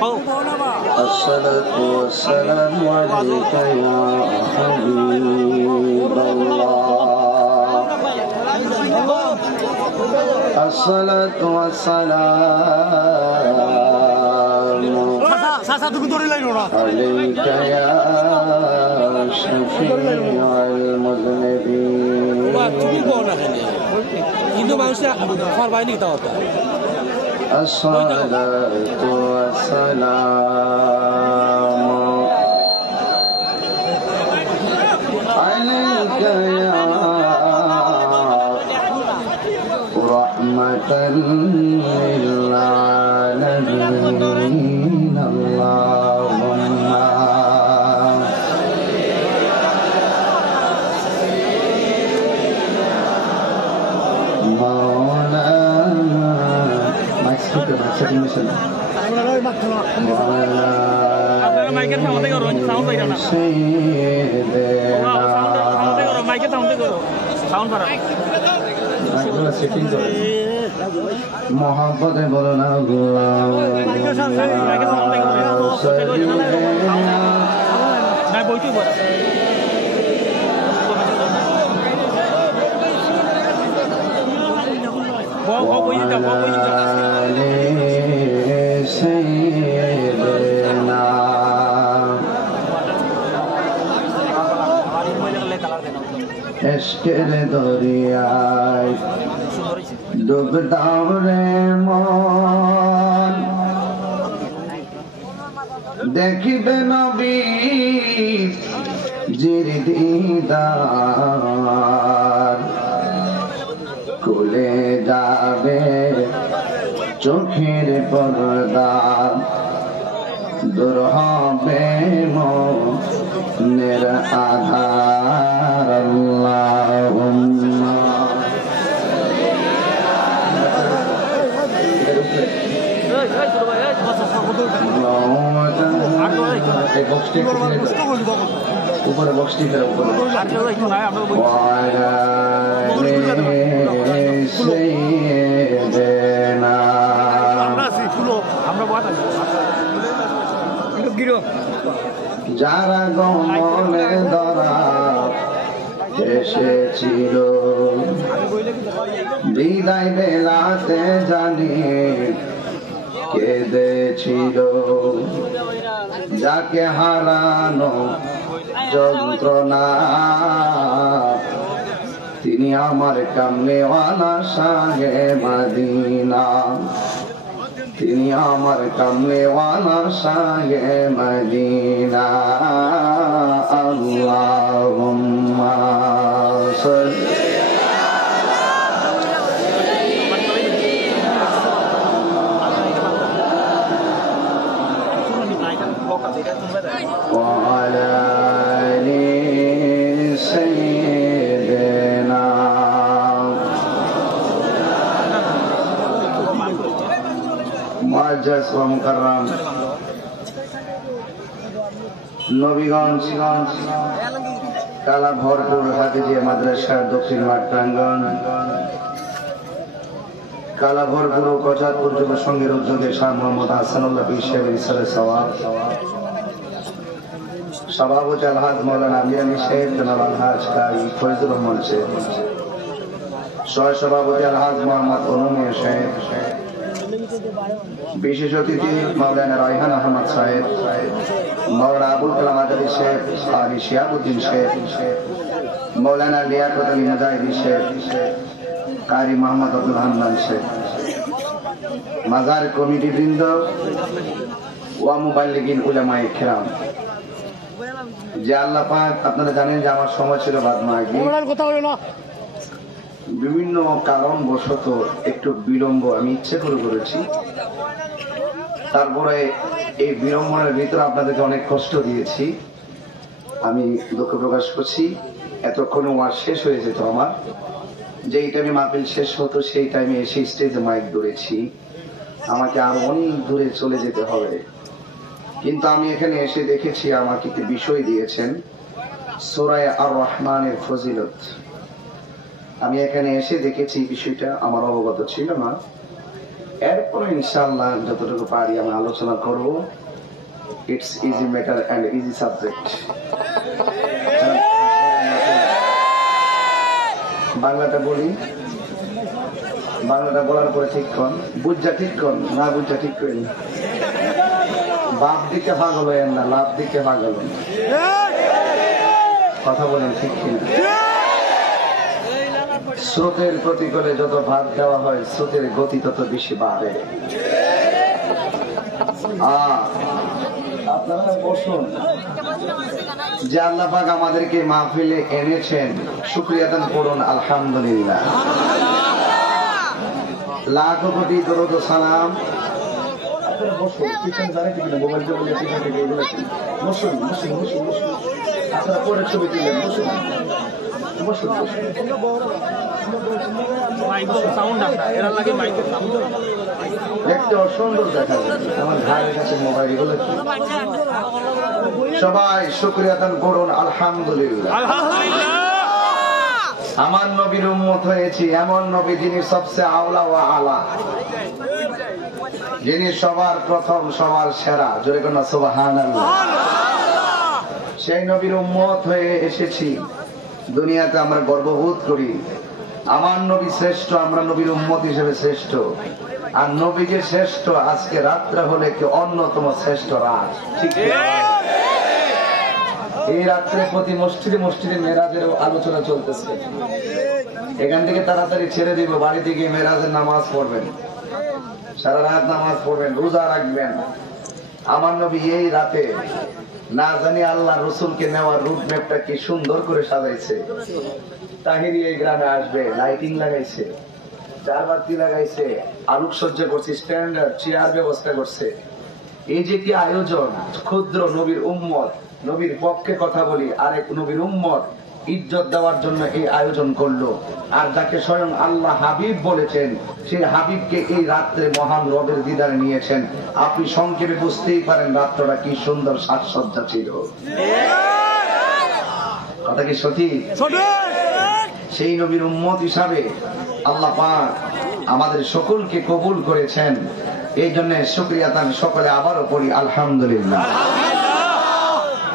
الصلاة والسلام عليك يا حبيب الله الصلاة والسلام عليك يا شفيع المذنبين الصلاة والسلام عليك يا رحمة للعالمين اللهم मोहब्बत बोलो ना इश्क़ दरियाए डूबता रे मन देखिबे नबी जिर दीदार खुले जाबे चोखेर पर्दा दूर হবে মনের আধার আল্লাহুম্মা উপরে বক্সটি ফেলে উপরে যারা গমনে ধরা এসেছিল বিদায় বেলাতে জানি কেঁদেছিল যাকে হারানো যন্ত্রণা তিনি আমার কামলেওয়ালা শাহে মদিনা তিনি আমার কামলেওয়ালা শাহে মদিনা আল্লাহুম্মা সাল্লি وعلى آل سيدنا معزز و مکرم নবীগঞ্জ কালা ভরপুর হাফিজিয়া মাদ্রাসার দক্ষিণ মাঠ প্রাঙ্গণ কালা ভরপুর ও কচাতপুর যুব সংঘের উদ্যোগে শাহ মোহাম্মদ হাসানুল্লাহ পীর সাহেবের ইসালে সওয়াব সভাপতি আলহাজ মৌলানা আমিয়ানী শেখ জনাব আলহাজ কারি ফরিদুর রহমান শেখ সহ সভাপতি আলহাজ মোহাম্মদ অনুমিয়া শেখ বিশেষ অতিথি মৌলানা রায়হান আহমদ সাহেব মৌলানা আবুল কালাম আজাদি শেখ আলী শিয়াবুদ্দিন শেখ মৌলানা লিয়াকত আলী মুজাহিদি শেখ কারি মোহাম্মদ আব্দুল হান্নান শেখ মাজার কমিটি বৃন্দ ওয়া মুবাল্লিগিন উলামায়ে কিরাম যে আল্লাহ পাক আপনারা জানেন যে আমার সময় ছিল বাদ মাগরিব বিভিন্ন কারণবশত একটু বিলম্ব আমি ইচ্ছে করে করেছি তারপরে এই বিলম্বনের ভিতরে আপনাদেরকে অনেক কষ্ট দিয়েছি আমি দুঃখ প্রকাশ করছি এতক্ষণে ওয়াজ শেষ হয়ে যেত আমার যেই টাইমে মাহফিল শেষ হতো সেই টাইমে এসে স্টেজে মাইক ধরেছি আমাকে আরো অনেক দূরে চলে যেতে হবে কিন্তু আমি এখানে এসে দেখেছি আমাকে একটি বিষয় দিয়েছেন সূরা আর রহমানের ফজিলত ، আমি এখানে এসে দেখেছি বিষয়টা আমার অবগত ছিল না। এরপরে ইনশাআল্লাহ যতটুকু পারি আমি আলোচনা করব। It's easy matter and easy subject. বাংলাটা বলি, বাংলাটা বলার পরে ঠিক কন, বুঝা ঠিক কন, না বুঝা ঠিক করেন। বাপ দিকে পাগল হইেন না, লাভ দিকে পাগল হন। কথা বলেন ঠিক কিনা? স্রোতের প্রতিকূলে যত ভাত দেওয়া হয়, স্রোতের গতি তত বেশি বাড়ে। আপনারা বসুন। যে আল্লাহ পাক আমাদেরকে মাহফিলে এনেছেন, শুকরিয়া আদান করুন আলহামদুলিল্লাহ। লাখ কোটি দরুদ ও সালাম। আপনারা বসুন, পিছনে দাঁড়াইতে কিনা মোবাইলটা বলে পিছন থেকে এগুলো বসুন বসুন বসুন বসুন। আপনারা পরে ছবি তুলবেন, বসুন বসুন বসুন। দেখতে অসুন্দর দেখা যায় আমার ঘরের কাছে মোবাইল গুলো। সবাই শুকরিয়া আদান করুন আলহামদুলিল্লাহ। আমার নবীর উম্মত হয়েছি, এমন নবী যিনি সবচেয়ে আওলা ওয়া আলা, যিনি সবার প্রথম সবার সেরা। জোরে কোন সুবহানাল্লাহ। সেই নবীর উম্মত হয়ে এসেছি দুনিয়াতে। আমরা গর্ববোধ করি আমার নবী শ্রেষ্ঠ, আমরা নবীর উম্মত হিসেবে শ্রেষ্ঠ। আর নবী যে শ্রেষ্ঠ, আজকে রাত্রে হলে কি অন্যতম শ্রেষ্ঠ রাত। ঠিক এই রাত্রে প্রতি মসজিদে মসজিদে মেরাজের আলোচনা চলতেছে। এখান থেকে তাড়াতাড়ি ছেড়ে দিব, বাড়িতে গিয়ে মেরাজের নামাজ পড়বেন, সারা রাত নামাজ পড়বেন, রোজা রাখবেন। আমার নবী এই রাতে না জানি আল্লাহ রসুলকে নেওয়ার রুট ম্যাপটা কি সুন্দর করে সাজাইছে। তাহিরি এই গ্রামে আসবে, লাইটিং লাগাইছে, চারবাতি লাগাইছে, আলোকসজ্জা করছে, স্ট্যান্ডার্ড চেয়ার ব্যবস্থা করছে। এই যে কি আয়োজন! ক্ষুদ্র নবীর উম্মত, নবীর পক্ষে কথা বলি, আরেক নবীর উম্মত ইজ্জত দেওয়ার জন্য এই আয়োজন করলো। আর যাকে স্বয়ং আল্লাহ হাবিব বলেছেন, সেই হাবিবকে এই রাত্রে মহান রবের দিদারে নিয়েছেন। আপনি সংক্ষেপে বুঝতেই পারেন রাত্রটা কি সুন্দর সাজসজ্জা ছিল। কথা কি সঠিক? সেই নবীর উম্মত হিসাবে আল্লাহ পাক আমাদের সকলকে কবুল করেছেন। এই জন্য শুকরিয়া আদান সকলে আবারও পড়ি আলহামদুলিল্লাহ।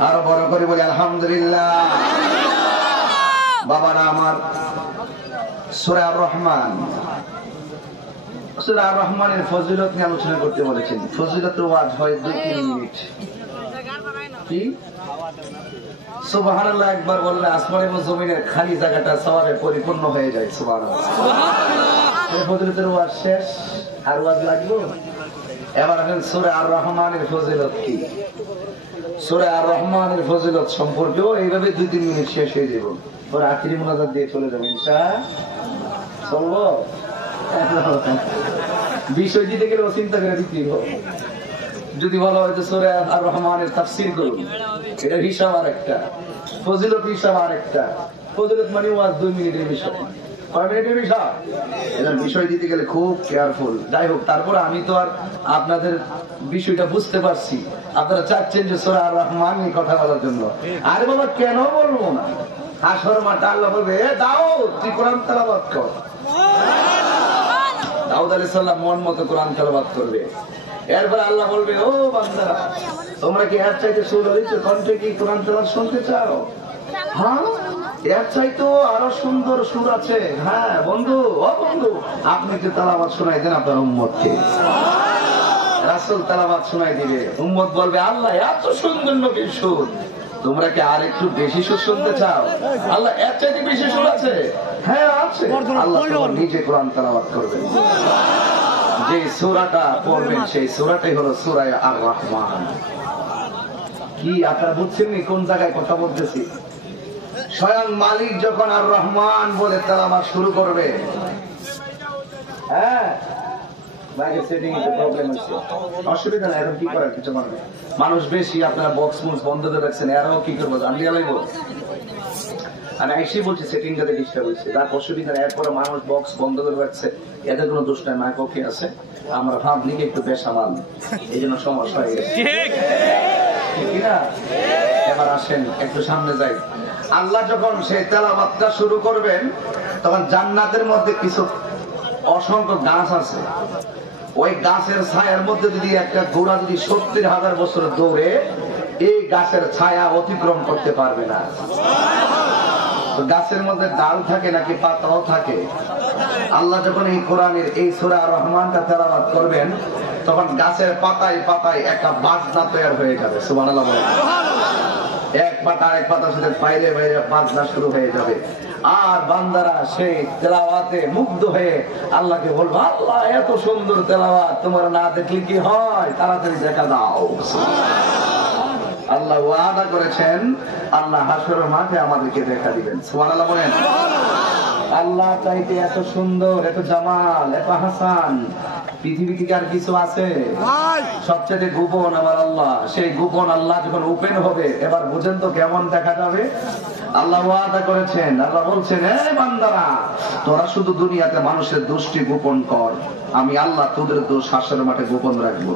আরো বড় করে বলি আলহামদুলিল্লাহ। বাবারা আমার, সূরা আর রহমান, সূরা আর রহমানের ফজিলত নিয়ে আলোচনা করতে বলেছেন। ফজিলত ওয়াজ হয় 2-3 মিনিট। কি সুবহানাল্লাহ একবার বললে আসমান এবং জমিনের খালি জায়গাটা সওয়াবে পরিপূর্ণ হয়ে যায়। সুবহানাল্লাহ। ফজিলতের ওয়াজ শেষ, আর ওয়াজ লাগবে? এবার এখন সূরা আর রহমানের ফজিলত কি? সূরা আর রহমানের ফজিলত সম্পর্কেও এইভাবে 2-3 মিনিট শেষ হয়ে যাব। পরে আখিরি মুনাজাত দিয়ে চলে যাবে ইনশাআল্লাহ। চলবো? বিষয় দিতে গেলে চিন্তা করে দিতে হবে। যদি বলা হয় যে সূরা আর রহমানের তাফসীর করুন, এটা হিসাব আর একটা, ফজিলত হিসাব আর একটা। ফজিলত মানে ওয়াজ 2 মিনিটের বিষয়, কয় মিনিটের বিষয়? এটা বিষয় দিতে গেলে খুব কেয়ারফুল। যাই হোক, তারপরে আমি তো আর আপনাদের বিষয়টা বুঝতে পারছি, আপনারা চাচ্ছেন যে সূরা আর রহমান নিয়ে কথা বলার জন্য। আরে বাবা, কেন বলবো না? হাসর মাঠে আল্লাহ বলবে, এ দাউদ তুই কোরআন তেলাওয়াত কর। দাউদ আলাইহিস সালাম মন মতো কোরআন তেলাওয়াত করবে। এরপর আল্লাহ বলবে, ও বান্দারা, তোমরা কি এর চাইতে সুললিত কণ্ঠে কি কোরআন তেলাওয়াত শুনতে চাও? হ্যাঁ, এর চাইতো আরো সুন্দর সুর আছে। হ্যাঁ বন্ধু, ও বন্ধু, আপনি একটু তেলাওয়াত শোনাই দেন আপনার উম্মতকে। রাসূল তেলাওয়াত শোনাই দিবে। উম্মত বলবে, আল্লাহ এত সুন্দর নবীর সুর, তোমরা কি আর একটু বেশি সুর শুনতে চাও? আল্লাহ এর চাইতে বেশি সুর আছে? হ্যাঁ আছে। আল্লাহ নিজে কোরআন তেলাওয়াত করবেন। যে সূরাটা পড়বেন সেই সূরাটাই হলো সূরা আর রহমান। কি আপনারা বুঝছেন নি কোন জায়গায় কথা বলতেছি? স্বয়ং মালিক যখন আর রহমান বলে তেলাওয়াত শুরু করবে, হ্যাঁ অসুবিধা নাই, এখন কি করার কিছু মানুষ বেশি, আপনারা বক্স মুক্স বন্ধ করে রাখছেন, এরাও কি করবো জানিয়ে লাগবো। আমি এসে বলছি সেটিংটাতে ডিস্টার্ব হয়েছে, তার অসুবিধা নেই। এরপরে মানুষ বক্স বন্ধ করে রাখছে, এতে কোনো দোষ নাই, মাইক ওকে আছে। আমরা ভাবলিকে একটু বেসামাল, এই জন্য সমস্যা হয়ে গেছে। ঠিক না? এবার আসেন একটু সামনে যাই। আল্লাহ যখন সেই তেলাওয়াতটা শুরু করবেন, তখন জান্নাতের মধ্যে কিছু অসংখ্য গাছ আছে। ওই গাছের ছায়ার মধ্যে যদি একটা ঘোড়া যদি 70,000 বছর দৌড়ে, এই গাছের ছায়া অতিক্রম করতে পারবে না। গাছের মধ্যে ডাল থাকে নাকি পাতাও থাকে? আল্লাহ যখন এই কোরআনের এই সূরা রহমানটা তেলাওয়াত করবেন, তখন গাছের পাতায় পাতায় একটা বাজনা তৈরি হয়ে যাবে। সুবহানাল্লাহ বলেন। এক পাতা আরেক পাতার সাথে বাইরে বাইরে বাজনা শুরু হয়ে যাবে। আর বান্দারা সেই তেলাওয়াতে মুগ্ধ হয়ে আল্লাহকে বলবো, আল্লাহ এত সুন্দর তেলাওয়াত, তোমার না দেখলে কি হয়, তাড়াতাড়ি দেখা দাও। আল্লাহ ওয়াদা করেছেন, আল্লাহ হাসরের মাঠে আমাদেরকে দেখা দিবেন। সুবহানাল্লাহ বলেন। আল্লাহ চাইতে এত সুন্দর, এত জামাল, এত হাসান পৃথিবী থেকে আর কিছু আছে? সবচেয়ে গোপন আমার আল্লাহ। সেই গোপন আল্লাহ যখন ওপেন হবে, এবার বুঝেন তো কেমন দেখা যাবে। আল্লাহ ওয়াদা করেছেন, আল্লাহ বলছেন, হে বান্দারা, তোরা শুধু দুনিয়াতে মানুষের দোষটি গোপন কর, আমি আল্লাহ তোদের দোষ হাসরের মাঠে গোপন রাখবো।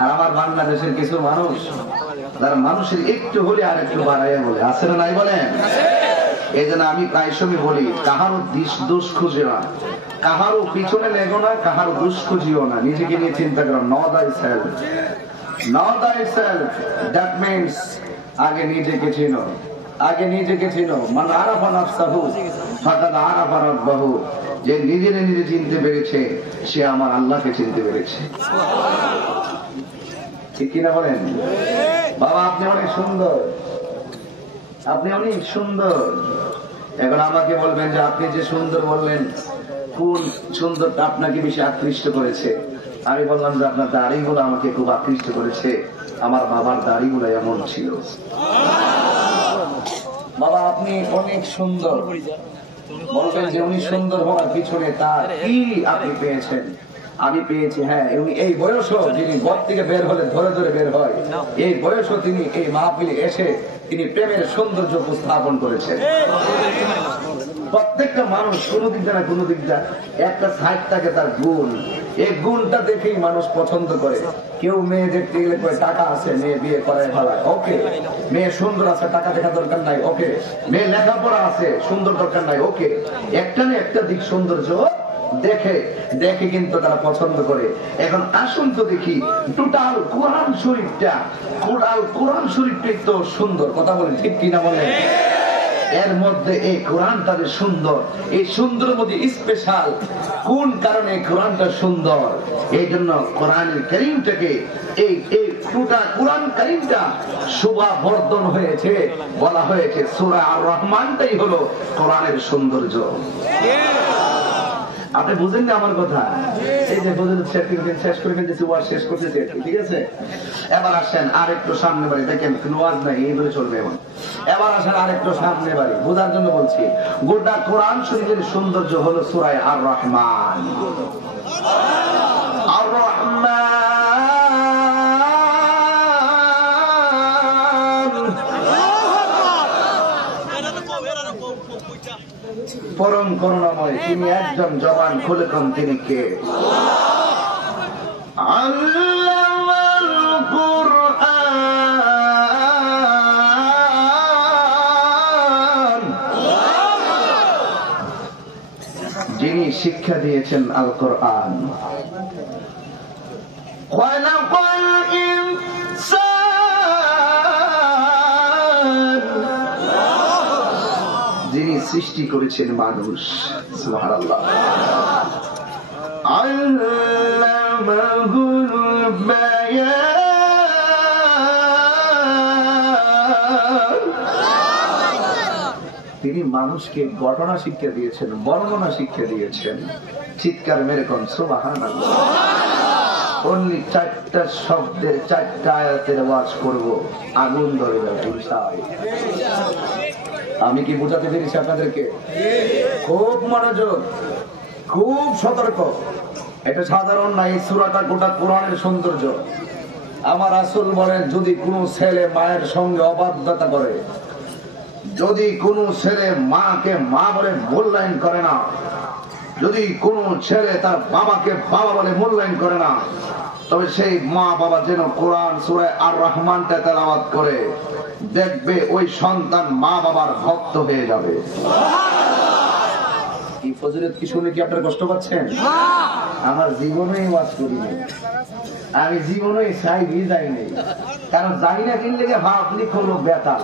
আর আমার বাংলাদেশের কিছু মানুষ, যারা মানুষের একটু হলে আর একটু বাড়াইয়া বলে, আছে না নাই বলেন? এই জন্য আমি প্রায় সময় বলি, কাহারও দোষ খুঁজে না, কাহারও পিছনে লেগো না, কাহারও দোষ খুঁজিও না, নিজেকে নিয়ে চিন্তা করো। know thyself, know thyself, that means আগে নিজেকে চিনো, আগে নিজেকে চিনো। মান আরাফা নাফসাহু ফাকাদ আরাফা রাব্বাহু। যে নিজেরে নিজে চিনতে পেরেছে, সে আমার আল্লাহকে চিনতে পেরেছে। ঠিক কিনা বলেন? বাবা আপনি অনেক সুন্দর, আপনি অনেক সুন্দর। এখন আমাকে বলবেন যে আপনি যে সুন্দর বললেন, কোন সুন্দরটা আপনাকে বেশি আকৃষ্ট করেছে? আমি বললাম যে আপনার দাড়িগুলো আমাকে খুব আকৃষ্ট করেছে, আমার বাবার দাড়িগুলো এমন ছিল। বাবা আপনি অনেক সুন্দর, বলবেন যে উনি সুন্দর হওয়ার পিছনে তার কি আপনি পেয়েছেন? আমি পেয়েছি, হ্যাঁ, এই বয়সও যিনি ঘর থেকে বের হলে ধরে ধরে বের হয়, এই বয়সও তিনি এই মাহফিলে এসে তিনি প্রেমের সৌন্দর্য উপস্থাপন করেছেন। প্রত্যেকটা মানুষ কোন দিক না কোন দিক যা একটা সাইড থাকে তার গুণ, এই গুণটা দেখেই মানুষ পছন্দ করে। কেউ মেয়ে দেখতে গেলে টাকা আছে, মেয়ে বিয়ে করায় ভালো, ওকে। মেয়ে সুন্দর আছে, টাকা দেখা দরকার নাই, ওকে। মেয়ে লেখাপড়া আছে, সুন্দর দরকার নাই, ওকে। একটা না একটা দিক সৌন্দর্য দেখে দেখে কিন্তু তারা পছন্দ করে। এখন আসুন তো দেখি টোটাল কোরআন শরীফটা, কোরআন শরীফটাই তো সুন্দর, কথা বলেন ঠিক কিনা বলেন? এর মধ্যে এই কোরআনটা যে সুন্দর, এই সুন্দরের মধ্যে স্পেশাল কোন কারণে কোরআনটা সুন্দর? এই জন্য কোরআনের কারীমটাকে এই টোটাল কোরআন কারীমটা শোভা বর্ধন হয়েছে, বলা হয়েছে সূরা আর রহমানটাই হলো কোরআনের সৌন্দর্য। আপনি বুঝেন না আমার কথা? এই যে বুঝেন, শেষ করে ফেলতেছি, ওয়াজ শেষ করতেছি, ঠিক আছে? এবার আসেন আরেকটু সামনে বাড়ি, দেখেন ওয়াজ নাই, এইভাবে চলবে। এবার আসেন আরেকটু সামনে বাড়ি, বোঝার জন্য বলছি। গোটা কোরআন শরীফের সৌন্দর্য হলো সূরা আর রহমান। আর রহমান পরম করুণাময়, তিনি একজন জবান খুলে কম, তিনি কে? আল্লামাল কুরআন, যিনি শিক্ষা দিয়েছেন আল কোরআন। খালাকাল ইনসান, যিনি সৃষ্টি করেছেন মানুষ। সুবহানাল্লাহ। আল্লামাহুল বায়ান, তিনি মানুষকে ঘটনা শিক্ষা দিয়েছেন, বর্ণনা শিক্ষা দিয়েছেন। চিৎকার মেরে কোন সুবহানাল্লাহ। অনলি 4টা শব্দের 4টা আয়াতের ওয়াজ করব, আগুন ধরে যাবে ইনশাআল্লাহ। আমি কি বোঝাতে পেরেছি আপনাদেরকে? খুব মনোযোগ, খুব সতর্ক। এটা সাধারণ না, এই সূরাটা গোটা কোরআনের সৌন্দর্য। আমার রাসূল বলেন, যদি কোনো ছেলে মায়ের সঙ্গে অবাধ্যতা করে, যদি কোনো ছেলে মাকে মা বলে মূল্যায়ন করে না, যদি কোনো ছেলে তার বাবাকে বাবা বলে মূল্যায়ন করে না, তবে সেই মা বাবা যেন কোরআন সূরা আর রহমানটা তেলাওয়াত করে, দেখবে ওই সন্তান মা বাবার ভক্ত হয়ে যাবে। এই ফজিলত কি শুনে কি আপনারা কষ্ট পাচ্ছেন? আমার জীবনেই ওয়াজ করি নাই, আমি জীবনে চাইবি যাই নাই, কারণ যাই না কিনলে ভাবলি হলো বেতাল।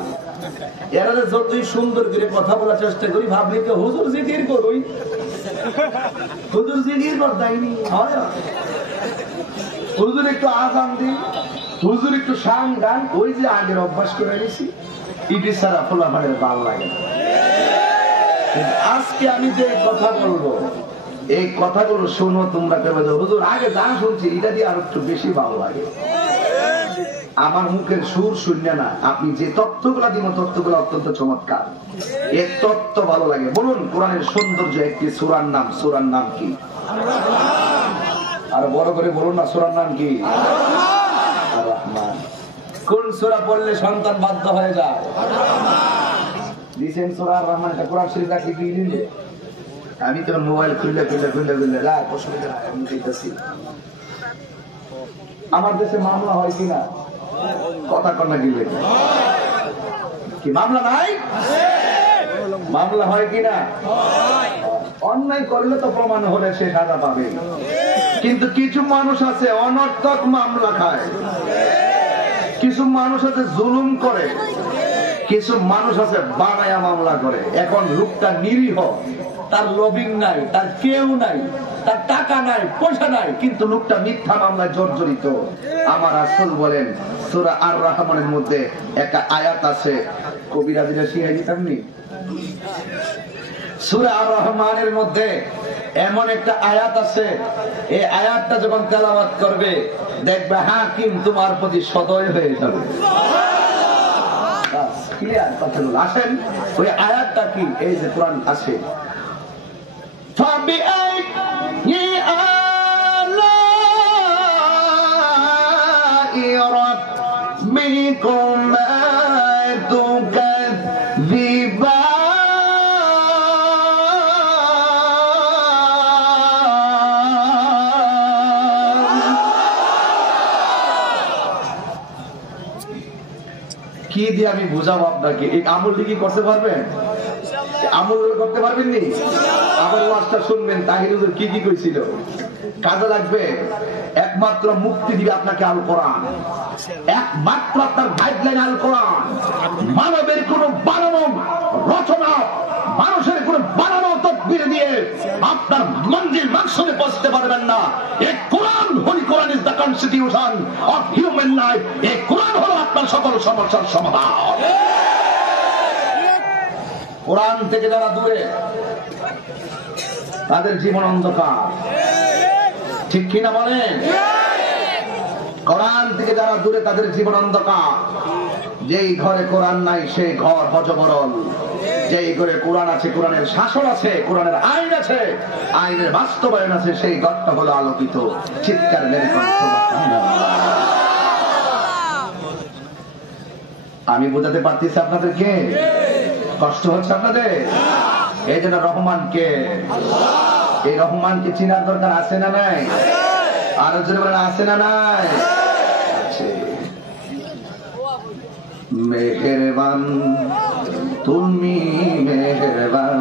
এরা যতই সুন্দর করে কথা বলার চেষ্টা করি ভাবলি তো হুজুর জিকির করুই, হুজুর জিকির করতাইনি, হুজুর একটু আজান দিই, হুজুর একটু শান গান, ওই যে আগের অভ্যাস করে নিছি, ইটি ছাড়া ফোলাফানের ভালো লাগে। আজকে আমি যে কথা বলবো এই কথাগুলো শুনো তোমরা, কেবল হুজুর আগে যা শুনছি এটা দিয়ে আরো একটু বেশি ভালো লাগে। আমার মুখের সুর শূন্য না, আপনি যে তথ্যগুলা দিব তথ্যগুলো অত্যন্ত চমৎকার, এর তথ্য ভালো লাগে। বলুন কোরআনের সৌন্দর্য একটি সূরার নাম, সূরার নাম কি? আর বড় করে বলুন না, সূরার নাম কি? আর-রহমান। কোন সূরা পড়লে সন্তান বাধ্য হয়ে যায়? দিছেন সূরা আর-রহমান, এটা কোরআন শরীফ রাখি কি দিলে? আমি তো মোবাইল খুললে রাখ, অসুবিধা নাই, আমি দিতেছি। আমার দেশে মামলা হয় কিনা কথা কন্যা গিলে কি মামলা নাই? মামলা হয় কিনা? অন্যায় করলে তো প্রমাণ হলে সে সাজা পাবে, কিন্তু কিছু মানুষ আছে অনর্থক মামলা খায়, কিছু মানুষ আছে জুলুম করে, কিছু মানুষ আছে বানায়া মামলা করে। এখন লোকটা নিরীহ, তার লবিং নাই, তার কেউ নাই, তার টাকা নাই, পয়সা নাই, কিন্তু লোকটা মিথ্যা মামলায় জর্জরিত। আমার রাসূল বলেন সূরা আর-রহমানের মধ্যে একটা আয়াত আছে, কবিরাজিরা শিখাই দিতামনি, সূরা আর-রহমানের মধ্যে এমন একটা আয়াত আছে, এই আয়াতটা যখন তেলাওয়াত করবে দেখবে হাকিম তোমার প্রতি সদয় হয়ে যাবে। ক্লিয়ার কথাগুলো আসেন, ওই আয়াতটা কি? এই যে কোরআন আছে, কি দিয়ে আমি বুঝাবো আপনাকে? এই আমল কি করতে পারবেন? আমল করতে পারবেন নি? আমার ওয়াজটা শুনবেন, তাহির হুজুর কি কি কইছিল, কাজে লাগবে। একমাত্র মুক্তি দিবে আপনাকে আল কোরআন, একমাত্র আপনার গাইডলাইন আল কোরআন। মানবের কোন বানানো রচনা, মানুষের কোন বানানো তকবীর দিয়ে আপনার মঞ্জিল মাকসুদে পৌঁছতে পারবেন না। এই Quran, holy Quran is the constitution of human life. এই কোরআন হলো আপনার সকল সমস্যার সমাধান। কোরআন থেকে যারা দূরে তাদের জীবন অন্ধকার, ঠিক কিনা বলেন? কোরআন থেকে যারা দূরে তাদের জীবন অন্ধকার। যেই ঘরে কোরআন নাই সেই ঘর হযবরল, যেই ঘরে কোরআন আছে, কোরআনের শাসন আছে, কোরআনের আইন আছে, আইনের বাস্তবায়ন আছে, সেই ঘরটা হলো আলোকিত। চিৎকার মেরে আমি বোঝাতে পারতেছি আপনাদেরকে? কষ্ট হচ্ছে আপনাদের? এই জন্য রহমানকে, এই রহমানকে চিনার দরকার আছে না নাই? আরো জোরে বলেন, আছে না নাই? মেহেরবান তুমি মেহেরবান।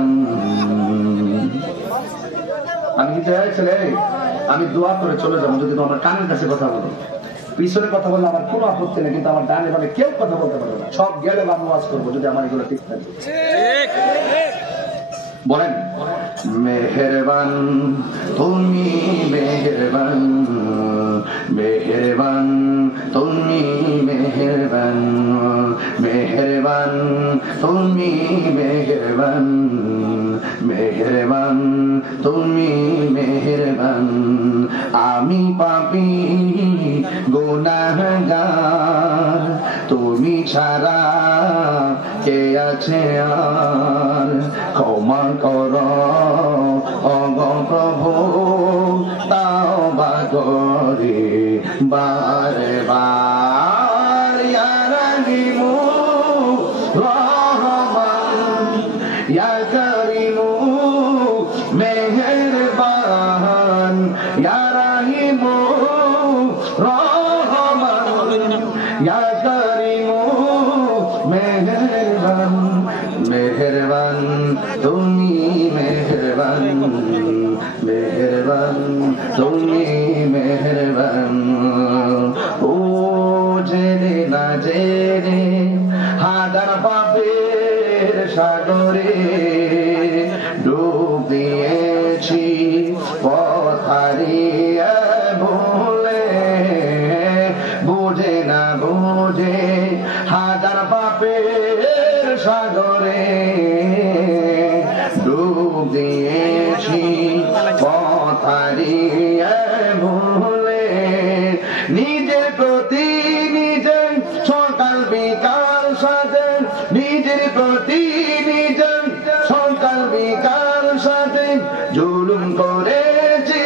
আমি কি ছেলে, আমি দোয়া করে চলে যাবো যদি আমার কানের কাছে কথা বলো। পিছনে কথা বললে আমার কোনো আপত্তি নেই, কিন্তু আমার ডানে বামে কেউ কথা বলতে পারবে না। সব গেলে আমি ওয়াজ করবো যদি আমার এগুলো ঠিক থাকে। বলেন, মেহেরবান তুমি মেহেরবান, মেহেরবান তুমি মেহেরবান, মেহেরবান তুমি মেহেরবান, মেহেরবান তুমি মেহেরবান। আমি পাপী গুনাহগার, তুমি ছাড়া কে আছে আর? ক্ষমা করো ওগো প্রভু, তাওবা করি বারে বার। ইয়া রাহিমু রহমান, ইয়া করিমু মেহেরবান, ইয়া রাহিমু রহমান, ইয়া করিমু মেহেরবান। মেহেরবান তুমি মেহেরবান, মেহেরবান মেহেরবান তুমি মেহেরবান ও জেনে না জেনে হাজার পাপের সাগরে ডুব দিয়েছি পথ হারিয়ে ভুলে বুঝে না বুঝে হাজার পাপের সাগরে ডুব দিয়েছি পথ হারিয়ে ভুলে নিজের প্রতি নিজে সকাল বিকাল সাজে নিজের প্রতি নিজে সকাল বিকাল সাজে জুলুম করেছি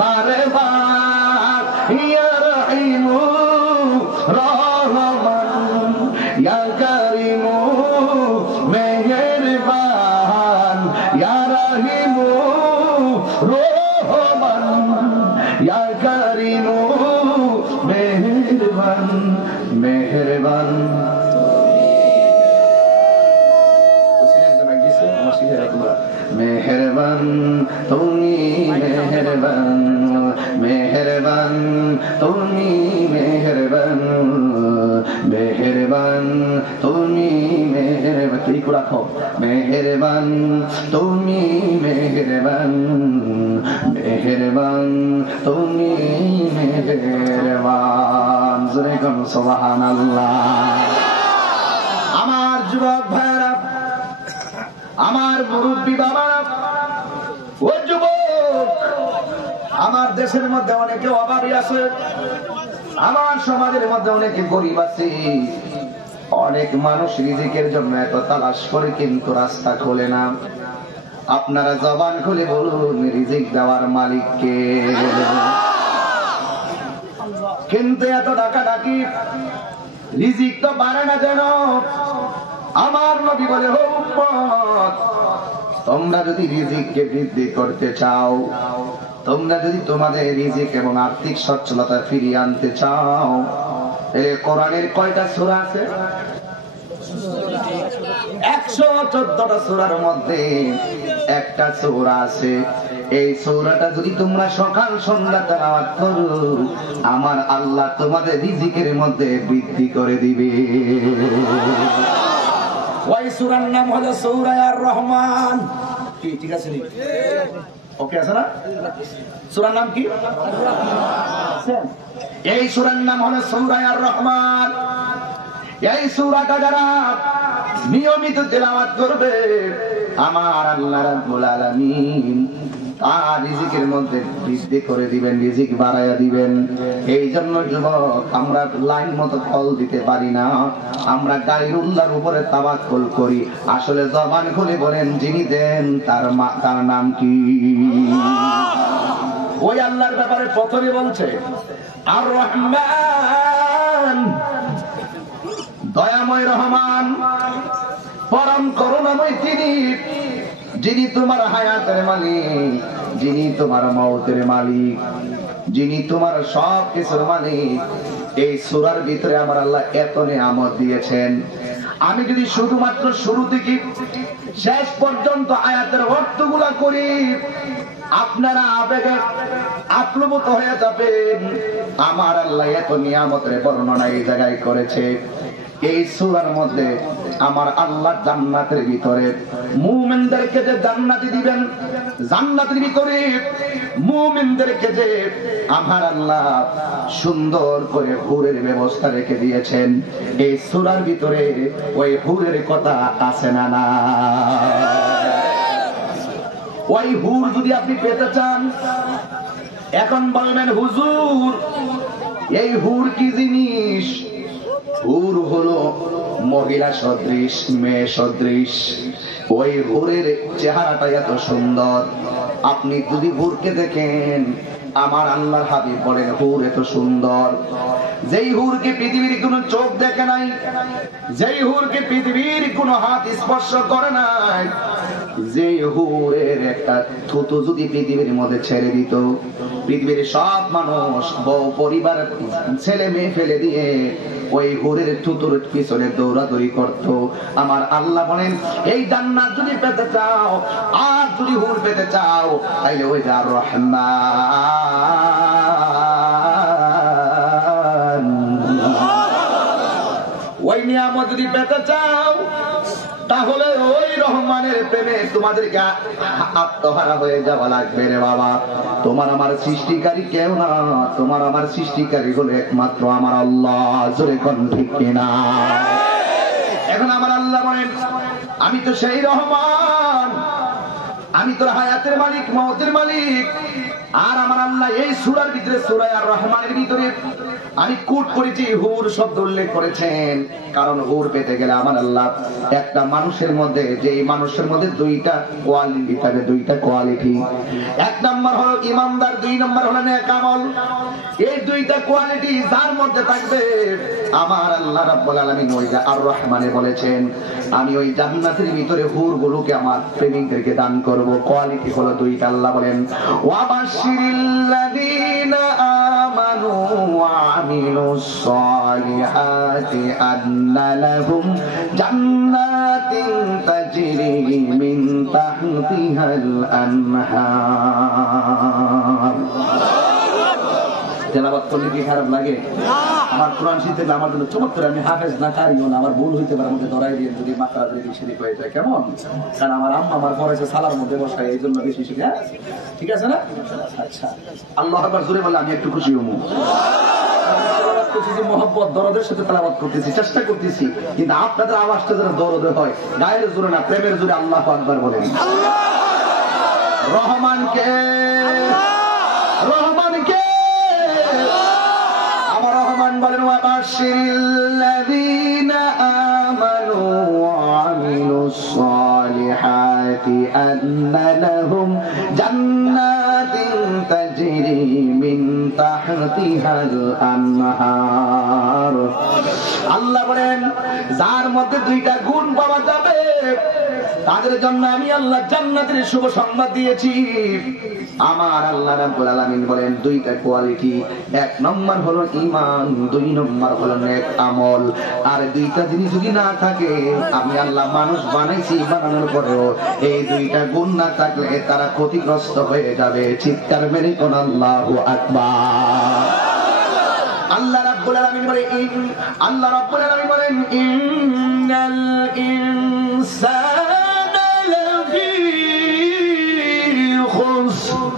বারে বার ইয়া রহিমু রহমান ইয়া কারিমু মেহেরবান ইয়া রহিমু রহমান ইয়া কারিমু মেহেরবান মেহেরবান মেহেরবান তুমি মেহেরবান মেহেরবান তুমি মেহেরবান মেহেরবান তুমি মেহেরবান কি রাখো মেহেরবান তুমি মেহেরবান মেহেরবান তুমি মেহেরবান জোরে কোন সুবহানাল্লাহ। আমার যুবক ভাইরা আমার মুরব্বী বাবারা ও যুবক আমার দেশের মধ্যে অনেকে অভাবী আছে আমার সমাজের মধ্যে অনেকে গরিব আছে অনেক মানুষ রিজিকের জন্য এত তালাশ করে কিন্তু রাস্তা খোলে না আপনারা জবান খুলে বলুন রিজিক দেওয়ার মালিক কে কিন্তু এত ডাকাডাকি রিজিক তো বাড়ে না যেন আমার নবী বলে ও উম্মত তোমরা যদি রিজিককে বৃদ্ধি করতে চাও তোমরা যদি তোমাদের রিজিক এবং আর্থিক সচ্ছলতা ফিরিয়ে আনতে চাও এই কোরআনের কয়টা সূরা আছে 114টা সূরার মধ্যে একটা সূরা আছে এই সূরাটা যদি তোমরা সকাল সন্ধ্যা তেলাওয়াত করো আমার আল্লাহ তোমাদের রিজিকের মধ্যে বৃদ্ধি করে দিবে। ওই সূরার নাম হলো সূরা আর রহমান কি ঠিক আছে নি ওকে আছে না সূরার নাম কি এই সূরার নাম হলো সূরা আর রহমান এই সূরাটা যারা নিয়মিত তেলাওয়াত করবে আমার আল্লাহ রাব্বুল আলামিন তার রিজিকের মধ্যে বৃদ্ধি করে দিবেন রিজিক বাড়ায়া দিবেন। এই জন্য যুবক আমরা লাইন মতো ফল দিতে পারি না আমরা গাড়ির উল্লার উপরে তাওয়াক্কুল করি আসলে জবান খুলে বলেন যিনি দেন তার নাম কি ওই আল্লাহর ব্যাপারে প্রথমে বলছে আর রহমান দয়াময় রহমান পরম করুণাময় তিনি যিনি তোমার হায়াতের মালিক যিনি তোমার মওতের মালিক যিনি তোমার সব কিছুর মালিক এই সূরার ভিতরে আমার আল্লাহ এত নিয়ামত দিয়েছেন আমি যদি শুধুমাত্র শুরু থেকে শেষ পর্যন্ত আয়াতের অর্থগুলা করি আপনারা আবেগে আপ্লুত হয়ে যাবেন আমার আল্লাহ এত নিয়ামতের বর্ণনা এই জায়গায় করেছে এই সূরার মধ্যে আমার আল্লাহ জান্নাতের ভিতরে মুমিনদেরকে যে জান্নাতি দিবেন জান্নাতের ভিতরে মুমিনদেরকে যে আমার আল্লাহ সুন্দর করে হুরের ব্যবস্থা রেখে দিয়েছেন এই সূরার ভিতরে ওই হুরের কথা আছে না না ওই হুর যদি আপনি পেতে চান এখন বলবেন হুজুর এই হুর কি জিনিস হুর হলো মহিলা সদৃশ মেয়ে সদৃশ ওই হুরের চেহারাটা এত সুন্দর আপনি যদি হুরকে দেখেন আমার আল্লাহর হাবিব বলেন হুর এত সুন্দর যেই হুরকে পৃথিবীর কোনো চোখ দেখে নাই যেই হুরকে পৃথিবীর কোনো হাত স্পর্শ করে নাই যে হুরের একটা থুতু যদি পৃথিবীর মধ্যে ছেড়ে দিত, পৃথিবীর সব মানুষ বউ পরিবার ছেলে মেয়ে ফেলে দিয়ে ওই হুরের থুতুর পিছনে দৌড়াদৌড়ি করত। আমার আল্লাহ বলেন এই জান্নাত যদি পেতে চাও আর যদি হুর পেতে চাও তাইলে ওই যা রহমান, ওই নিয়ামত যদি পেতে চাও তাহলে ওই রহমানের প্রেমে তোমাদেরকে আত্মহারা হয়ে যাওয়া লাগবে রে বাবা। তোমার আমার সৃষ্টিকারী কেউ না, তোমার আমার সৃষ্টিকারী হলো একমাত্র আমার আল্লাহ। জোরে কোন ঠিক কিনা? এখন আমার আল্লাহ বলেন আমি তো সেই রহমান, আমি তোর হায়াতের মালিক, মওতের মালিক। আর আমার আল্লাহ এই সূরার ভিতরে সূরা আর রহমানের ভিতরে আমি কোট করেছি হুর শব্দ উল্লেখ করেছেন, কারণ হুর পেতে গেলে আমার আল্লাহ একটা মানুষের মধ্যে, যে মানুষের মধ্যে দুইটা কোয়ালিটি থাকে, দুইটা কোয়ালিটি। এক নম্বর হলো ইমানদার, দুই নম্বর হলো নেক আমল। এই দুইটা কোয়ালিটি যার মধ্যে থাকবে আমার আল্লাহ রাব্বুল আলামিন ওই আর রহমানে বলেছেন আমি ওই জান্নাতের ভিতরে হুর গুলোকে আমার প্রেমিকদেরকে দান করব। কোয়ালিটি হলো দুইটা। আল্লাহ বলেন ওয়াবাশশিরিল্লাযীনা আমানু ওয়া আমিলুস সালিহাতি আন্না লাহুম জান্নাতিন তাজরি মিন তাহতিহাল আনহার। তেলাওয়াত করলে কি খারাপ লাগে? আমার কোরআন শিখতে আমার জন্য চমৎকার, আমি হাফেজ না কারিও না, আমার ভুল হইতে পারে, আমাকে ধরাই দিয়ে যদি মাথা শিরিক হয়ে যায় কেমন? কারণ আমার আম্মা আমার পড়াইছে সালার মধ্যে বসায়, এই জন্য বেশি শিখে। ঠিক আছে না? আচ্ছা, আল্লাহ আকবার জোরে বলে আমি একটু খুশি হবো। মোহাম্মত দরদের সাথে তেলাওয়াত করতেছি, চেষ্টা করতেছি, কিন্তু আপনাদের আওয়াজটা যেন দরদে হয়, গায়ের জোরে না, প্রেমের জোরে আল্লাহু আকবার বলেন। রহমানকে, রহমানকে আমার রহমান বলেন ওয়াবাশশিরিল্লাযীনা আমানু ওয়া আমিলুস সালিহাতি আন্না লাহুম জান্নাতিন তাজরি মিন তাহতিহাল আনহার। আল্লাহ বলেন যার মধ্যে দুইটা গুণ পাওয়া যাবে তাদের জন্য আমি আল্লাহ জান্নাতের শুভ সংবাদ দিয়েছি। আমার আল্লাহ রাব্বুল আলামিন বলেন দুইটা কোয়ালিটি, এক নম্বর হলো ঈমান, দুই নম্বর হলো নেক আমল। আর দুইটা জিনিস যদি না থাকে, আমি আল্লাহ মানুষ বানাইছি, বানানোর পরেও এই দুইটা গুণ না থাকলে তারা ক্ষতিগ্রস্ত হয়ে যাবে। চিৎকার মেরে কোন আল্লাহু আকবার। আল্লাহ রাব্বুল আলামিন বলেন আল্লাহ রাব্বুল আলামিন বলেন ইন্নাল ইনসানা লাফি খুসর।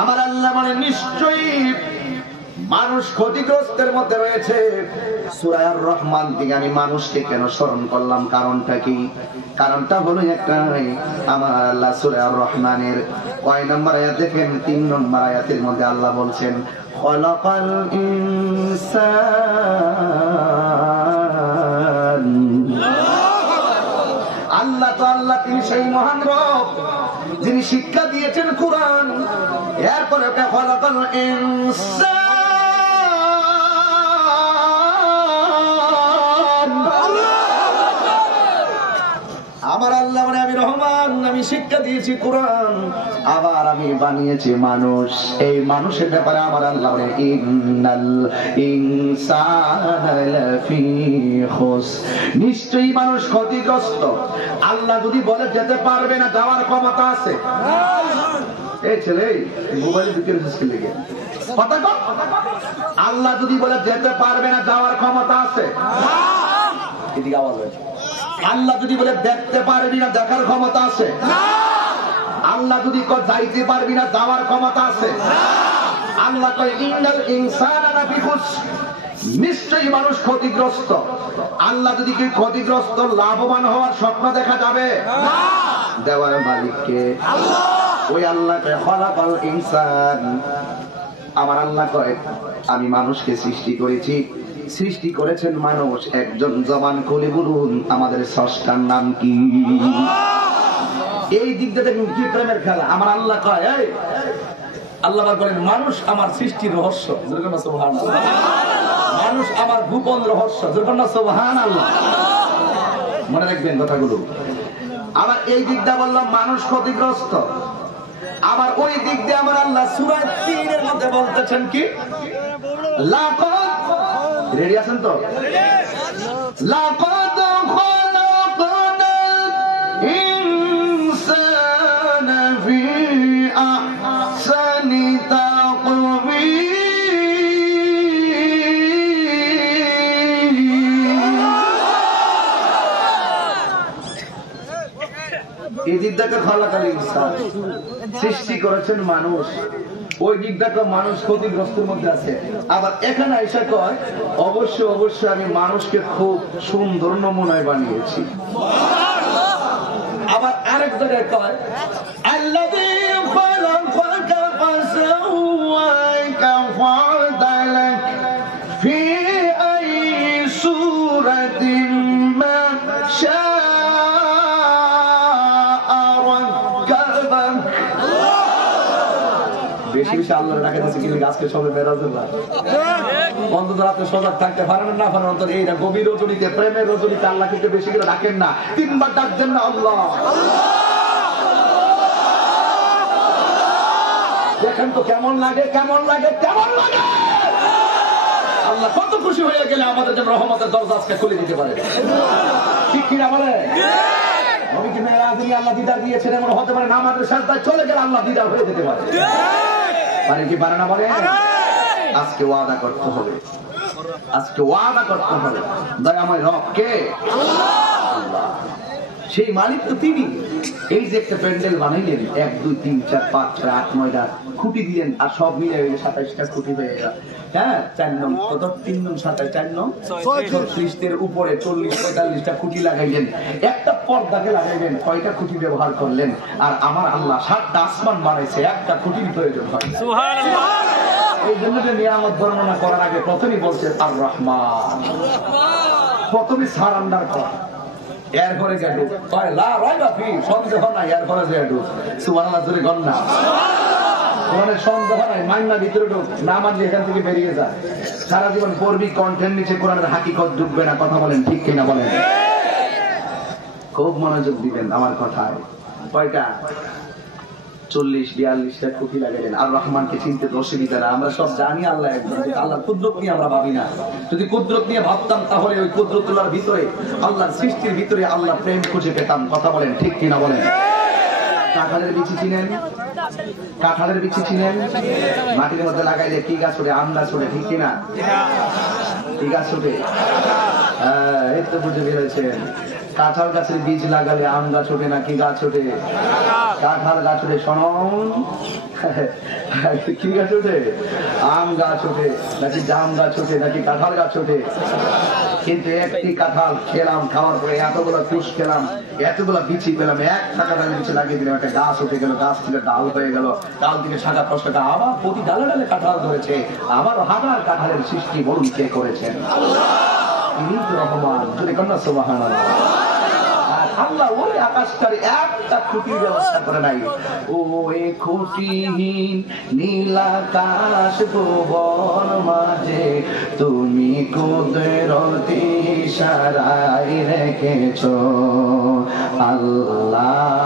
আমার আল্লাহ বলেন নিশ্চয়ই মানুষ ক্ষতিগ্রস্তের মধ্যে রয়েছে। সূরা আর রহমান থেকে আমি মানুষকে কেন স্মরণ করলাম, কারণটা কি? কারণটা হলো একটাই, আমার আল্লাহ সূরা আর রহমানের কয় নম্বর আয়াত দেখেন? 3 নম্বর আয়াতের মধ্যে আল্লাহ বলছেন খলাকাল ইনসান। আল্লাহ তো আল্লাহ, তিনি সেই মহান রব যিনি শিক্ষা দিয়েছেন কোরআন। এরপরে খলাকাল ইনসান, আমার আল্লাহ মানে আমি রহমান, আমি শিক্ষা দিয়েছি কোরআন, আবার আমি বানিয়েছি মানুষ। এই মানুষের ব্যাপারে আমার আল্লাহ বলে ইন্নাল ইনসানা লাফি খুসর, নিশ্চয়ই মানুষ ক্ষতিগ্রস্ত। আল্লাহ যদি বলে যেতে পারবে না, যাওয়ার ক্ষমতা আছে? এই ছেলে মোবাইলে ঢুকে রেখেছিস লেগে কথা কর। আল্লাহ যদি বলে যেতে পারবে না, যাওয়ার ক্ষমতা আছে? এদিকে আওয়াজ হয়। আল্লাহ যদি বলে দেখতে পারবি না, দেখার ক্ষমতা আছে? আল্লাহ যদি যাইতে পারবি না, যাওয়ার ক্ষমতা আছে? আল্লাহ কয় ইন্নাল ইনসানা লাফি খুসর, নিশ্চয়ই মানুষ ক্ষতিগ্রস্ত। আল্লাহ যদি কি ক্ষতিগ্রস্ত লাভবান হওয়ার স্বপ্ন দেখা যাবে? দেওয়ার মালিককে আল্লাহ, ওই আল্লাহকে খলাকাল ইনসান। আমার আল্লাহ কয় আমি মানুষকে সৃষ্টি করেছি, সৃষ্টি করেছেন মানুষ। একজন জবান খুলে বলুন আমাদের স্রষ্টার নাম কি? এই দিক দিয়ে দেখুন কি প্রেমের খেলা। আমার আল্লাহ কয় এই আল্লাহ বলেন মানুষ আমার সৃষ্টির রহস্য, সুবহানাল্লাহ। মানুষ আমার গোপন রহস্য, সুবহানাল্লাহ। মনে রাখবেন কথাগুলো। আবার এই দিকটা বললাম মানুষ ক্ষতিগ্রস্ত, আবার ওই দিক দিয়ে আমার আল্লাহ সূরা ৩ এর মধ্যে বলতেছেন কি, লাকাদ, রেডি আছেন তো, লাকাদ খালাকনাল ইনসানা ফি আহসানি তাকওয়িম। এই দিকটাকে খালাকাল ইনসান, সৃষ্টি করেছেন মানুষ, ওই দিকটাকে মানুষ ক্ষতিগ্রস্তের মধ্যে আছে। আবার এখানে এসে কয় অবশ্যই আমি মানুষকে খুব সুন্দর নমুনায় বানিয়েছি। আবার আরেক জায়গায় কয় আল্লাযী খালাকাকা ফাসাওয়াকা ফাআদালাক ফি আইয়ি সূরাতিন মা শাআ রাক্কাবাক। বেশি বেশি আল্লাহর ডাকে দিচ্ছে কিন্তু আজকে সবে মেরাজের রাত, অন্তত রাতে সজাগ থাকতে পারেন না পারেন, অন্তত এই না গভীর রজনীতে, প্রেমের রজনীতে আল্লাহ কিন্তু বেশি করে ডাকেন না, 3 বার ডাকবেন না আল্লাহ। দেখেন তো কেমন লাগে, কেমন লাগে, কেমন লাগে। আল্লাহ কত খুশি হয়ে গেলে আমাদের জন্য রহমতের দরজা আজকে খুলে দিতে পারে, ঠিক কিনা বলে? নবীকে মেরাজে আল্লাহ দিদার দিয়েছেন, এমন হতে পারে নামাজের সাজদায় চলে গেলে আল্লাহ দিদার হয়ে যেতে পারে, পারে কি পারে না বলে? আজকে ওয়াদা করতে হবে, আজকে ওয়াদা করতে হবে। দয়াময় রব কে? আল্লাহ। সেই মালিক তো তিনি। এই যে একটা প্যান্ডেল বানাইলেন, 1 2 3 4 5 6 8 9টা খুঁটি দিলেন, আর সব মিলে 27টা খুঁটি হয়ে গেল। হ্যাঁ, 4 নং কত, 3 নং 27, 4 নং 36 এর উপরে 40 45টা খুঁটি লাগাইলেন, একটা পর্দাকে লাগাইলেন, কয়টা খুঁটি ব্যবহার করলেন? আর আমার আল্লাহ 7টা আসমান বানাইছে, একটা খুঁটির প্রয়োজন হয় না। সুবহানাল্লাহ। এই জন্য যে নিয়ামত বর্ণনা করার আগে প্রথমেই বলছে আর রহমান, প্রথমে সারান্ডার কর, এরপরে গেটু লা রাইবা ফি, সন্দেহ নাই, এরপরে গেটু সুবহানাল্লাহ জোরে গণ না, মানে সন্দেহ নাই, মাইন্না ভিতরে ঢুক, না মানলে এখান থেকে বেরিয়ে যায়। সারা জীবন পড়বি, কন্টেন্ট নিচে কোরআনের হাকিকত ঢুকবে না, কথা বলেন ঠিক কিনা বলেন? খুব মনোযোগ দিবেন আমার কথায়। কয়টা? 40-42টা খুঁটি লাগাইলেন। আর রহমানকে চিনতে অসুবিধা না, আমরা সব জানি আল্লাহ একজন, আল্লাহর কুদরত নিয়ে আমরা ভাবি না। যদি কুদরত নিয়ে ভাবতাম তাহলে ওই কুদরতুল্লাহর ভিতরে, আল্লাহর সৃষ্টির ভিতরে আল্লাহ প্রেম খুঁজে পেতাম, কথা বলেন ঠিক কিনা বলেন? কাঁঠালের বিচি চিনেন? কাঁঠালের বিচি চিনেন? মাটির মধ্যে লাগাইলে কি গাছ ওঠে? আম গাছ ওঠে, ঠিক কিনা? কি গাছ ওঠে? এই তো বুঝে বেরোয়েছেন। কাঁঠাল গাছের বীজ লাগালে আম গাছ ওঠে না কি গাছ ওঠে? কাঁঠাল গাছ ওঠে। শোনন, কি গাছ ওঠে? আম গাছ ওঠে নাকি জাম গাছ ওঠে নাকি কাঁঠাল গাছ ওঠে? কিন্তু একটি কাঁঠাল খেলাম, খাওয়ার পরে এতগুলো কুশ খেলাম, এতগুলো বিচি পেলাম, একটা কাঁঠালের বিচি লাগিয়ে দিলাম, একটা গাছ উঠে গেল, গাছ থেকে ডাল হয়ে গেল, ডাল থেকে শাখা প্রশাখা, আবার প্রতি ডালে ডালে কাঁঠাল ধরেছে, আবার হাজার কাঁঠালের সৃষ্টি বলুন কে করেছেন? তিনি রহমান, যদি কন্যা সুবহানাল্লাহ। আল্লাহ ওই আকাশটার একটা খুঁটির ব্যবস্থা করে নাই। ও এ খুঁটিহীন নীল আকাশ ভুবন মাঝে তুমি কুদরতি ইশারায় রেখেছো আল্লাহ,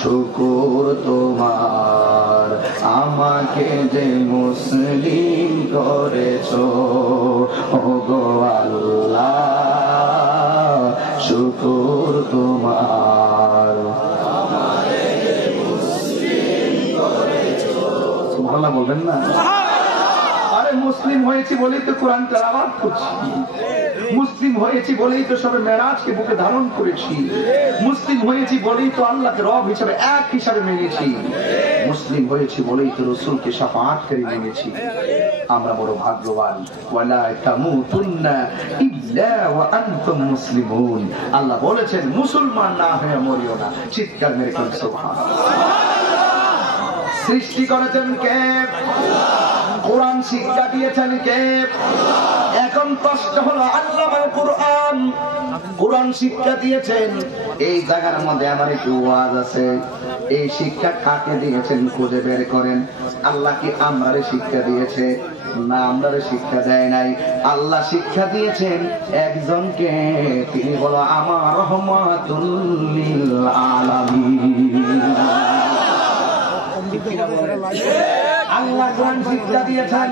শুকর তোমার আমাকে যে মুসলিম করেছো ওগো আল্লাহ, শুকর তোমার। সুবহানাল্লাহ বলবেন না? আরে মুসলিম হয়েছি বলেই তো কোরআন তেলাওয়াত করছি, মুসলিম হয়েছি বলেই তো সবে মেরাজকে বুকে ধারণ করেছি, মুসলিম হয়েছি বলেই তো আল্লাহকে রব হিসাবে এক হিসাবে মেনেছি, মুসলিম হয়েছি বলেই তো রাসূলকে শাফাআতকারী মেনেছি। আমরা বড় ভাগ্যবান। ওয়ালা তামুতুন্না ইল্লা ওয়া আনতুম মুসলিমুন। আল্লাহ বলেছেন মুসলমান না হয়ে মরিও না। চিৎকার মেরে কোন সুবহানাল্লাহ। সৃষ্টি করেছেন কে? কোরআন শিক্ষা দিয়েছেন কে? এখন প্রশ্ন হলো আল্লামাল কোরআন, কোরআন শিক্ষা দিয়েছেন। এই জায়গার মধ্যে আমার একটু ওয়াজ আছে, এই শিক্ষা কাকে দিয়েছেন খুঁজে বের করেন। আল্লাহ কি আমরারে শিক্ষা দিয়েছে? না, আমরারে শিক্ষা দেয় নাই। আল্লাহ শিক্ষা দিয়েছেন একজনকে, তিনি হলো আমার রহমাতুল লিল আলামিন। আল্লাহ কোরআন শিক্ষা দিয়েছেন,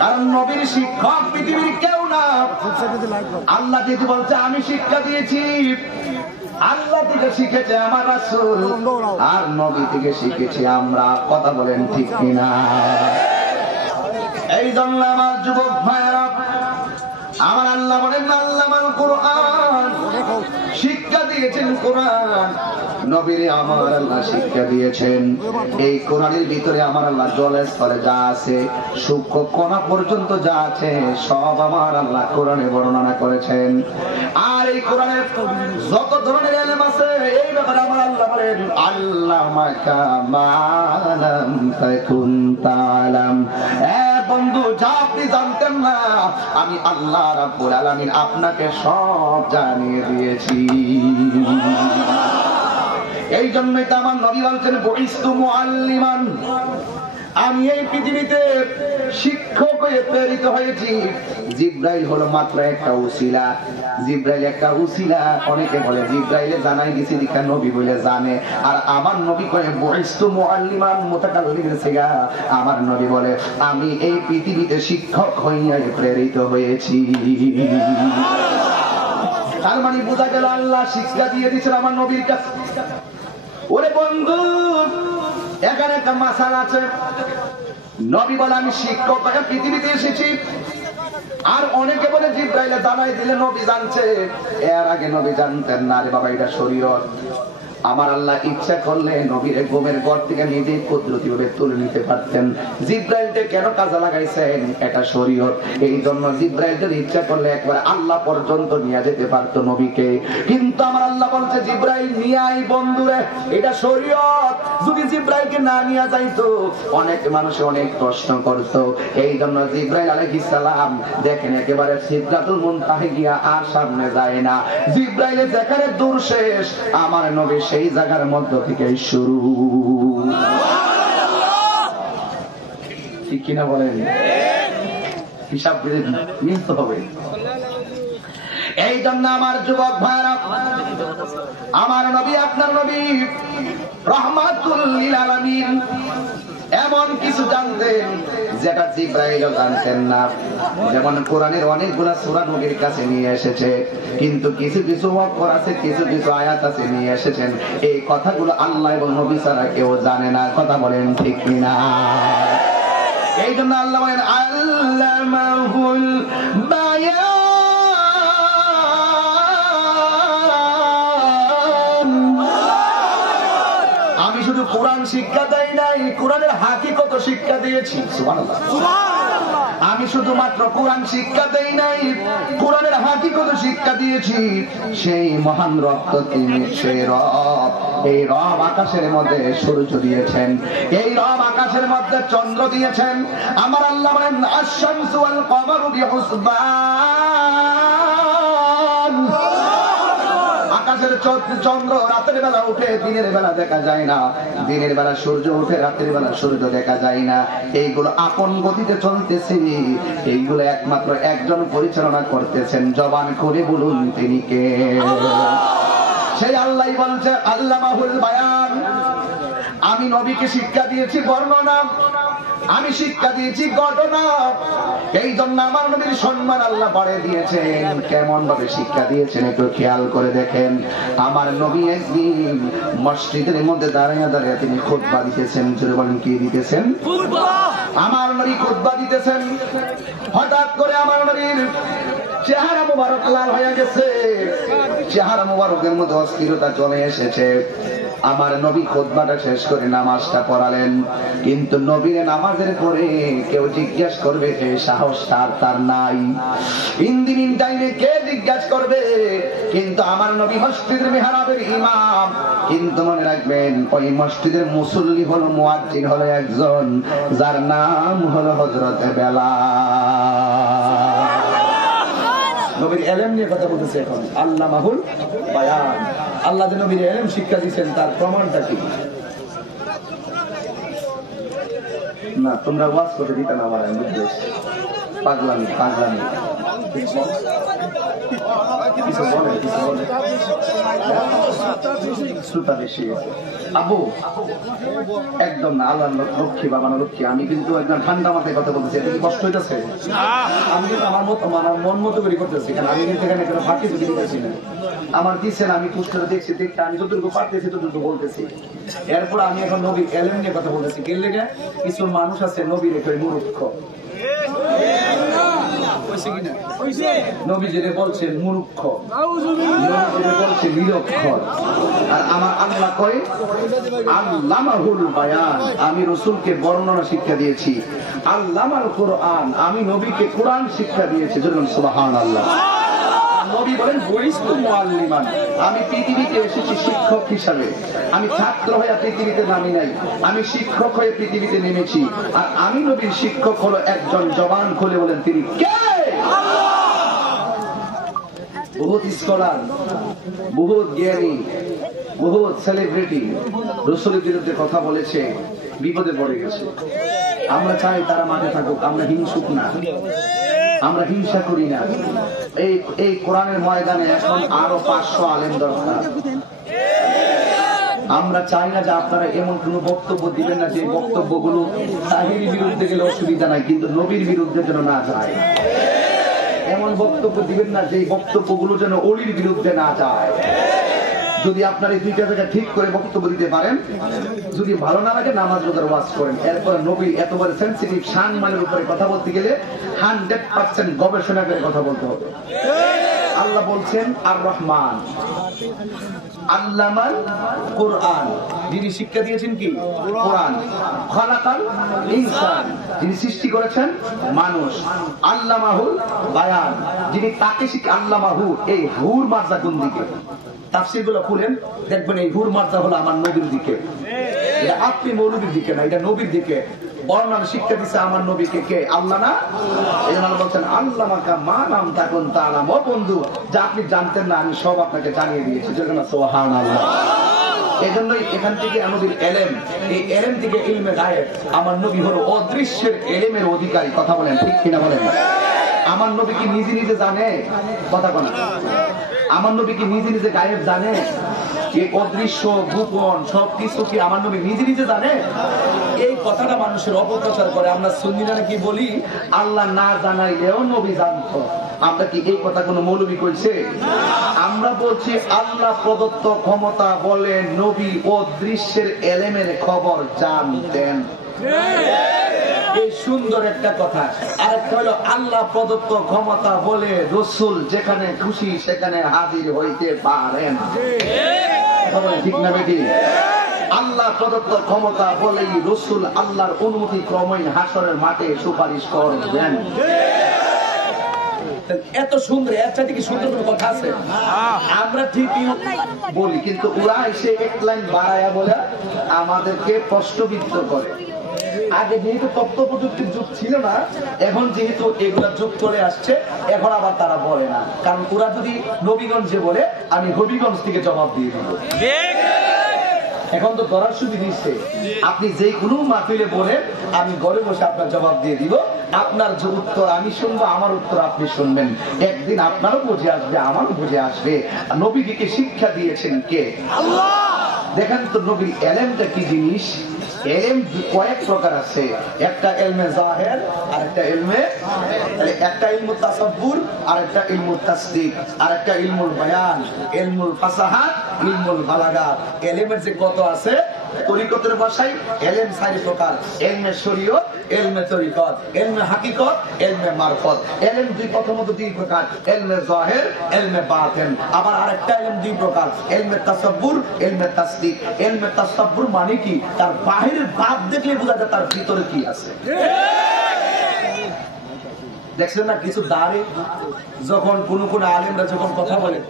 কারণ নবীর শিক্ষক পৃথিবীর কেউ না। আল্লাহ যদি বলছে আমি শিক্ষা দিয়েছি, আল্লাহ থেকে শিখেছে আমার রাসূল, আর নবী থেকে শিখেছি আমরা। কথা বলেন ঠিক কিনা? এই জন্য আমার যুবক ভাইয়েরা, আমার আল্লাহ বলেন আল্লামাল কোরআন, শিক্ষা দিয়েছেন কোরআন। নবীরে আমার আল্লাহ শিক্ষা দিয়েছেন। এই কোরআনের ভিতরে আমার আল্লাহ জলে স্থলে যা আছে, সূক্ষ্ম কণা পর্যন্ত যা আছে, সব আমার আল্লাহ কোরআনে বর্ণনা করেছেন। আর এই কোরআনের যত ধরনের ইলম আছে, এই ব্যাপারে আমার আল্লাহ বলেন আল্লামাকা মা লাম তাকুন তাআলাম। বন্ধু, যা আপনি জানতেন না, আমি আল্লাহ রাব্বুল আলামিন আপনাকে সব জানিয়ে দিয়েছি। এই জন্যই তো আমার নবী বলছেন বুইস্তু মুআল্লিমান, আমি এই পৃথিবীতে শিক্ষক হয়ে প্রেরিত হয়েছি। জিবরাইল হলো মাত্র একটা উসিলা, জিবরাইল একটা উসিলা। অনেকে বলে জিবরাইলে জানাই দিছি দীক্ষা, নবী বলে জানে। আর আমার নবী কয়ে বুইস্তু মুআল্লিমান মুতাকাল্লিমিন সিগা, আমার নবী বলে আমি এই পৃথিবীতে শিক্ষক হইয়া প্রেরিত হয়েছি। তার মানে বোঝা গেল আল্লাহ শিক্ষা দিয়ে দিচ্ছেন আমার নবীর কাছে। ওরে বন্ধু, এখানে একটা মাসালা আছে। নবী বলে আমি শিক্ষক হয়ে পৃথিবীতে এসেছি, আর অনেকে বলে জিবরাইলে জানাই দিলে নবী জানছে। এর আগে নবী জানতেন না। রে বাবা, এটা শরীয়ত। আমার আল্লাহ ইচ্ছা করলে নবীর ঘুমের ঘর থেকে নিজে কুদরতি ভাবে তুলে নিতে পারতেন। জিবরাইলকে কেন কাজে লাগাইছেন? এটা শরীয়ত। এই জন্য জিবরাইলকে ইচ্ছা করলে একবার আল্লাহ পর্যন্ত নিয়ে যেতে পারতো নবীকে। কিন্তু আমার আল্লাহ বলছে জিবরাইল নিয়ে আই বন্ধুরে, এটা শরীয়ত। যদি জিবরাইলকে না নিয়ে যাইতো, অনেক মানুষ অনেক প্রশ্ন করতো। এই জন্য জিবরাইল আলাইহিস সালাম দেখেন একেবারে সিদরাতুল মুনতাহা গিয়া আর সামনে যায় না। জিবরাইলের যেখানে দূর শেষ, আমার নবী সেই জায়গার মধ্য থেকে শুরু। ঠিক কিনা বলেন? হিসাব মিলতে হবে। এই জন্য আমার যুবক ভাইরা, আমার নবী আপনার নবী রহমাতুল লিল আলামিন এমন কিছু জানতেন যেটা জিবরাইলও জানতেন না। যেমন কোরআনের অনেকগুলা সূরা নবীর কাছে নিয়ে এসেছে, কিন্তু কিছু কিছু অক্ষর আছে, কিছু কিছু আয়াত আছে নিয়ে এসেছেন। এই কথাগুলো আল্লাহ এবং নবী ছাড়া কেউ জানে না। কথা বলেন ঠিক কিনা? এই জন্য আল্লাহ বলেন আল্লামাহুল বায়ান, আমি শুধু কোরআন শিক্ষা দেই নাই, কোরআনের হাকিকত শিক্ষা দিয়েছি। সুবহানাল্লাহ। আমি শুধুমাত্র কোরআন শিক্ষা দেই নাই, কোরআনের হাকিকত শিক্ষা দিয়েছি। সেই মহান রব তিনি, সেই রব। এই রব আকাশের মধ্যে সূর্য দিয়েছেন, এই রব আকাশের মধ্যে চন্দ্র দিয়েছেন। আমার আল্লাহ বলেন আশ-শামসু ওয়াল কমারু বিহুসবান। আকাশের চন্দ্র রাতের বেলা উঠে, দিনের বেলা দেখা যায় না। দিনের বেলা সূর্য উঠে, রাতের বেলা সূর্য দেখা যায় না। এইগুলো আপন গতিতে চলতেছে। এইগুলো একমাত্র একজন পরিচালনা করতেছেন। জবান করে বলুন তিনি কে? সেই আল্লাহ বলছে আল্লামাহুল বায়ান, আমি নবীকে শিক্ষা দিয়েছি বর্ণনা, আমি শিক্ষা দিয়েছি ঘটনা। এই জন্য আমার নবীর সম্মান আল্লাহ বাড়িয়ে দিয়েছেন। কেমন ভাবে শিক্ষা দিয়েছেন একটু খেয়াল করে দেখেন। আমার নবী একদিন মসজিদের মধ্যে দাঁড়িয়ে দাঁড়িয়ে তিনি খুতবা দিতেছেন। জোরে বলেন কি দিতেছেন? আমার নবী খুতবা দিতেছেন। হঠাৎ করে আমার নবীর চেহারা মুবারক লাল হয়ে গেছে, চেহারা মুবারকের মধ্যে অস্থিরতা চলে এসেছে। আমার নবী খুতবাটা শেষ করে নামাজটা পড়ালেন, কিন্তু নবীর নামাজের পরে কেউ জিজ্ঞেস করবে কে সাহস তার নাই। ইন টাইমে কে জিজ্ঞেস করবে? কিন্তু আমার নবী মসজিদের মিহরাবের ইমাম। কিন্তু মনে রাখবেন ওই মসজিদের মুসল্লি হলো মুয়াজ্জিন হলো একজন, যার নাম হলো হযরত বেলাল। নবীর ইলম নিয়ে কথা বলতেছে এখন, আল্লামাহুল বায়ান। আল্লাহ যে নবীর ইলম শিক্ষা দিয়েছেন তার প্রমাণটা কি? না তোমরা ওয়াজ করে দিতে না, আমার উদ্দেশ্য পাগলামি পাগলামি। আবু একদম না, আল্লাহ লক্ষ্মী বাবা লক্ষ্মী। আমি কিন্তু একদম ঠান্ডা মাথায় কথা বলতেছি। এটা কি কষ্ট হইতেছে? আমি কিন্তু আমার মন মতো করে করতেছি, কারণ আমি কিন্তু এখানে কোনো ফাঁকি ঝুঁকি দিতেছি না। আমার দিচ্ছেন, আমি পুস্তকে দেখছি, দেখতে আমি যতটুকু পারতেছি ততটুকু বলতেছি। এরপর আমি এখন নবীর ইলম নিয়ে কথা বলতেছি। কে লেগে? কিছু মানুষ আছে নবীর একটু মূর্খ, নবী যেটা বলছেন মূর্খ, যেটা বলছে নিরক্ষর। আর আমার আল্লাহ কয় আল্লামাহুল বায়ান, আমি রাসূলকে বর্ণনা শিক্ষা দিয়েছি। আল্লামাল কোরআন, আমি নবীকে কোরআন শিক্ষা দিয়েছি। যখন সুবহানাল্লাহ। নবী বলেন বইস্তু মুআল্লিমান, আমি পৃথিবীতে এসেছি শিক্ষক হিসাবে। আমি ছাত্র হয়ে পৃথিবীতে নামি নাই, আমি শিক্ষক হয়ে পৃথিবীতে নেমেছি। আর আমি নবীর শিক্ষক হলো একজন, জবান খুলে বলেন তিনি কে? বহুত স্কলার, বহুত জ্ঞানী, বহুত সেলিব্রিটি রাসূলের বিরুদ্ধে কথা বলেছে, বিপদে পড়ে গেছে। আমরা চাই তারা মাঠে থাকুক, আমরা হিংসুক না, আমরা হিংসা করি না। এই কোরআনের ময়দানে এখন আরো 500 আলেম দরকার। আমরা চাই না যে আপনারা এমন কোন বক্তব্য দিবেন না যে বক্তব্যগুলো তাহিরির বিরুদ্ধে গেলে অসুবিধা নাই, কিন্তু নবীর বিরুদ্ধে যেন না যায়। এমন বক্তব্য দিবেন না যে বক্তব্যগুলো যেন অলির বিরুদ্ধে না যায়। যদি আপনার এই দুইটা জায়গা ঠিক করে বক্তব্য দিতে পারেন, যদি ভালো না লাগে নামাজ রোজার ওয়াজ করেন। এরপরে নবী এতবার সেনসিটিভ শান মানের উপরে কথা বলতে গেলে 100% গবেষণা করে কথা বলতে হবে। আল্লাহ বলছেন আর রহমান আল্লামাল কোরআন, যিনি শিক্ষা দিয়েছেন কি কোরআন। খালাকাল ইনসান, যিনি সৃষ্টি করেছেন মানুষ। আল্লামাহুল বায়ান, যিনি তাকে শিক্ষা। আল্লামাহু, এই হুর মার্জা কোন দিকে? তাফসীর গুলো খুলেন দেখবেন এই হুর মার্জা হলো আমার নবীর দিকে। এটা আপনি মৌলবীর দিকে না, এটা নবীর দিকে। বর্ণনা শিক্ষা দিচ্ছে আমার নবীকে কে? আল্লাহ না? এই জন্য বলছেন আল্লামাকা মা নাম তাকুন তাআলাম। ও বন্ধু, যা আপনি জানতেন না আমি সব আপনাকে জানিয়ে দিয়েছি। যেখানে সুবহানাল্লাহ। এজন্যই এখান থেকে আমাদের এলেম, এই এলেম থেকে ইলমে গায়েব। আমার নবী হলো অদৃশ্যের এলেমের অধিকারী। কথা বলেন ঠিক কিনা বলেন? আমার নবী কি নিজে নিজে জানে? কথা বলেন। আমার নবী কি নিজে নিজে গায়েব জানে? এই অদৃশ্য গোপন সবকিছু কি আমার নবী নিজে নিজে জানে? এই কথাটা মানুষের অপপ্রচার করে। আমরা সুন্নিরা কি বলি, আল্লাহ না জানাইলেও নবী জানতো। আমরা কি এই কথা কোনো মৌলবী কইছে? আমরা বলছি আল্লাহ প্রদত্ত ক্ষমতা বলে নবী অদৃশ্যের এলেমের খবর জানতেন। এই সুন্দর একটা কথা। আরেকটা হলো আল্লাহ প্রদত্ত ক্ষমতা বলে রাসূল যেখানে খুশি সেখানে হাজির হইতে পারেন। ঠিক না বেটি? আল্লাহ প্রদত্ত ক্ষমতা বলেই রাসূল আল্লাহর অনুমতি ক্রমেই হাসরের মাঠে সুপারিশ করবেন। এত সুন্দর, এর চাইতে কি সুন্দর কোনো কথা আছে? আমরা ঠিকই বলি, কিন্তু ওরা এসে এক লাইন বাড়ায়া বলে আমাদেরকে প্রশ্নবিদ্ধ করে। আগে যেহেতু তথ্য প্রযুক্তির যুগ ছিল না, এখন যেহেতু এগুলা যুগ চলে আসছে, এখন আবার তারা বলে না। কারণ ওরা যদি নবীগঞ্জে বলে, আমি হবিগঞ্জ থেকে জবাব দিয়ে দিব। এখন তো ধরার সুবিধা দিচ্ছে, আপনি যে কোনো মাহফিলে বলেন আমি ঘরে বসে আপনার জবাব দিয়ে দিব। আপনার যে উত্তর আমি শুনবো, আমার উত্তর আপনি শুনবেন। একদিন আপনারও বুঝে আসবে, আমারও বুঝে আসবে নবীকে শিক্ষা দিয়েছেন কে? আল্লাহ। দেখেন তো নবীর এলেমটা কি জিনিস। এলেম কয়েক প্রকার আছে। একটা ইলমে জাহির, আর একটা ইলমে, একটা ইলমু তাসাব্বুর, আর একটা ইলমু তাসদীক, আর একটা ইলমুল বায়ান, ইলমুল ফাসাহাত, ইলমুল বালাগাত। এলেমের যে কত আছে, তরিকতের ভাষায় এলেম 4 প্রকার। ইলমে শরীয়ত, ইলমে তরিকত, ইলমে হাকিকত, ইলমে মারফত। ইলম প্রথমত দুই প্রকার, ইলমে যাহির, ইলমে বাতিন। আবার আরেকটা ইলম দুই প্রকার, ইলমে তাসাব্বুর, ইলমে তাসদিক। ইলমে তাসাব্বুর মানে কি? তার বাহিরের ভাব দেখলে বোঝা যায় তার ভিতরে কি আছে। দেখছেন না কিছু দাঁড়ে যখন কোন আলেমরা যখন কথা বলে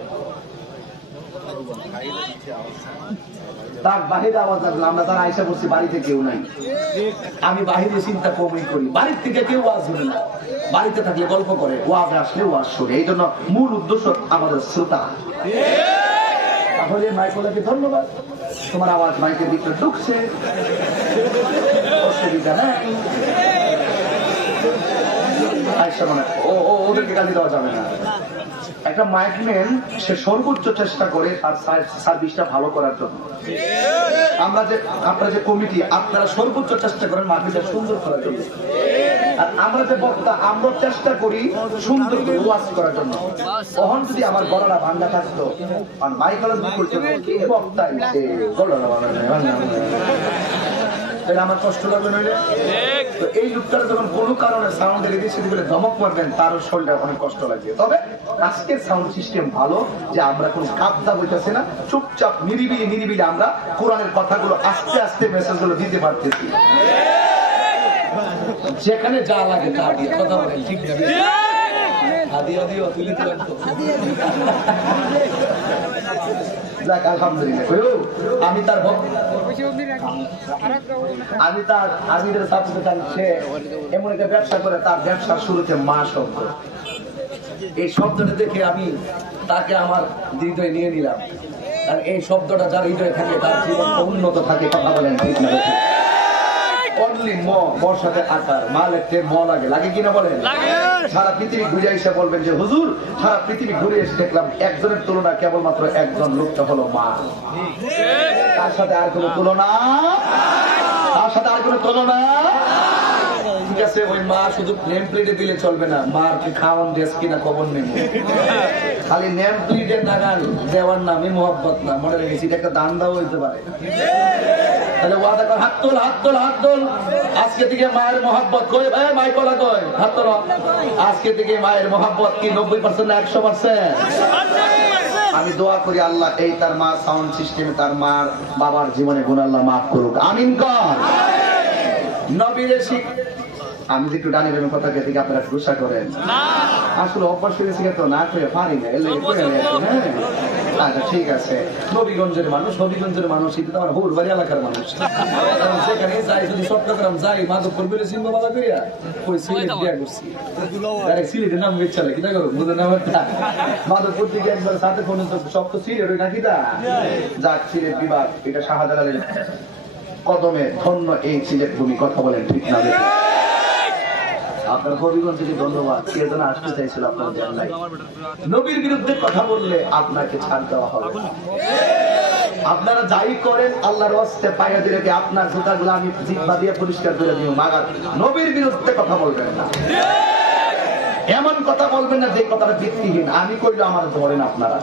তার বাহিরে আওয়াজ আসলে আমরা তারা আইসা বলছি বাড়িতে কেউ নাই, আমি বাহিরে চিন্তা কমই করি, বাড়ির থেকে কেউ ওয়াজ শুনে না, বাড়িতে থাকলে গল্প করে, ওয়াজ আসলে ওয়াজ শুনে। এই জন্য মূল উদ্দেশ্য আমাদের শ্রোতা। তাহলে মাইকলাকে ধন্যবাদ, তোমার আওয়াজ মাইকের ভিতরে ঢুকছে, অসুবিধা নাই। ওদেরকে গালি দেওয়া যাবে না। একটা মাইকম্যান সে সর্বোচ্চ চেষ্টা করে তার সার্ভিসটা ভালো করার জন্য। আপনারা যে কমিটি, আপনারা সর্বোচ্চ চেষ্টা করেন মাহফিলটা সুন্দর করার জন্য। আর আমরা যে বক্তা, আমরা চেষ্টা করি সুন্দর করে ওয়াজ করার জন্য। তখন যদি আমার গলাটা ভাঙা থাকতো, আর মাইকলার কি বক্তা গলাটা ভাঙা, আমার কষ্ট লাগবে না। তো এই লোকটারা যখন কোনো কারণে সাউন্ড রেখে বলে ধমক মারবেন, তার শরীরটা অনেক কষ্ট লাগবে। তবে আজকের সাউন্ড সিস্টেম ভালো যে আমরা কোনো কাবদা বইতেছি না, চুপচাপ নিরিবিলি আমরা কোরআনের কথাগুলো আস্তে আস্তে মেসেজগুলো দিতে পারতেছি। যেখানে যা লাগে তা দিয়ে কথা বলেন, ঠিক আছে? আমি তার এমন একটা ব্যবসা করে, তার ব্যবসার শুরুতে মা শব্দ, এই শব্দটা দেখে আমি তাকে আমার হৃদয়ে নিয়ে নিলাম। আর এই শব্দটা যার হৃদয়ে থাকে তার জীবনটা উন্নত থাকে। কথা বলেন ঠিক না? অনলি মর সাথে আকার, মা লিখতে ম লাগে, লাগে কিনা বলেন? সারা পৃথিবী ঘুরে এসে বলবেন যে হুজুর, সারা পৃথিবী ঘুরে এসে দেখলাম একজনের তুলনা কেবলমাত্র একজন লোকটা হলো মা। তার সাথে আর কোনো তুলনা, তার সাথে আর কোনো তুলনা। ঠিক আছে, ওই মা শুধু নেম প্লেটে দিলে চলবে না, মার কি খাওয়ান দেশ কিনা খবর নেব। খালি নেম প্লেটে নাগাল দেওয়ার নামে মোহাব্বত না, মনে রেখেছি এটা একটা দান দাও হইতে পারে। তাহলে ওয়াদা কর, হাত তোল, হাত তোল, হাত তোল। আজকে থেকে মায়ের মোহাব্বত কই ভাই, মাই কলা কই, হাত তোল। আজকে থেকে মায়ের মোহাব্বত কি 90% না 100%? আমি দোয়া করি আল্লাহ এই তার মা সাউন্ড সিস্টেমে তার মার বাবার জীবনে গুনাহ আল্লাহ মাফ করুক, আমিন কর। নবীর শিখ আমি যে একটু ডানি বেরোন কথা থেকে আপনারা গুসা করেন, আসলে অভ্যাস হয়েছে তো না করে পারি না, এর লেগে করে হ্যাঁ। আচ্ছা ঠিক আছে, নবীগঞ্জের মানুষ, নবীগঞ্জের মানুষ এটা আমার হুরবাড়ি এলাকার মানুষ। সেখানে যাই, যদি চট্টগ্রাম যাই, মাধবপুর বেড়ে সিংহবালা করিয়া ওই সিলেট দিয়া করছি, সিলেটের নাম বেচালে কিনা করো বুঝে না। মাধবপুর থেকে একবার সাথে ফোন সব তো সিলেট ওই নাকি দা যাক, সিলেট বিভাগ, এটা শাহজালালের কদমে ধন্য এই সিলেট ভূমি। কথা বলেন ঠিক না? আপনার হবিগঞ্জ থেকে ধন্যবাদ, কে যেন আসতে চাইছিল আপনার জানলাই। নবীর বিরুদ্ধে কথা বললে আপনাকে ছাড় দেওয়া হবে। আপনারা যাই করেন আল্লাহর ওয়াস্তে পাইয়া দিলে আপনার জুতাগুলো আমি জিহ্বা দিয়ে পরিষ্কার করে দিও, মাগার নবীর বিরুদ্ধে কথা বলবেন না। এমন কথা বলবেন না যে কথাটা ভিত্তিহীন। আমি কইলে আমার ধরেন আপনারা।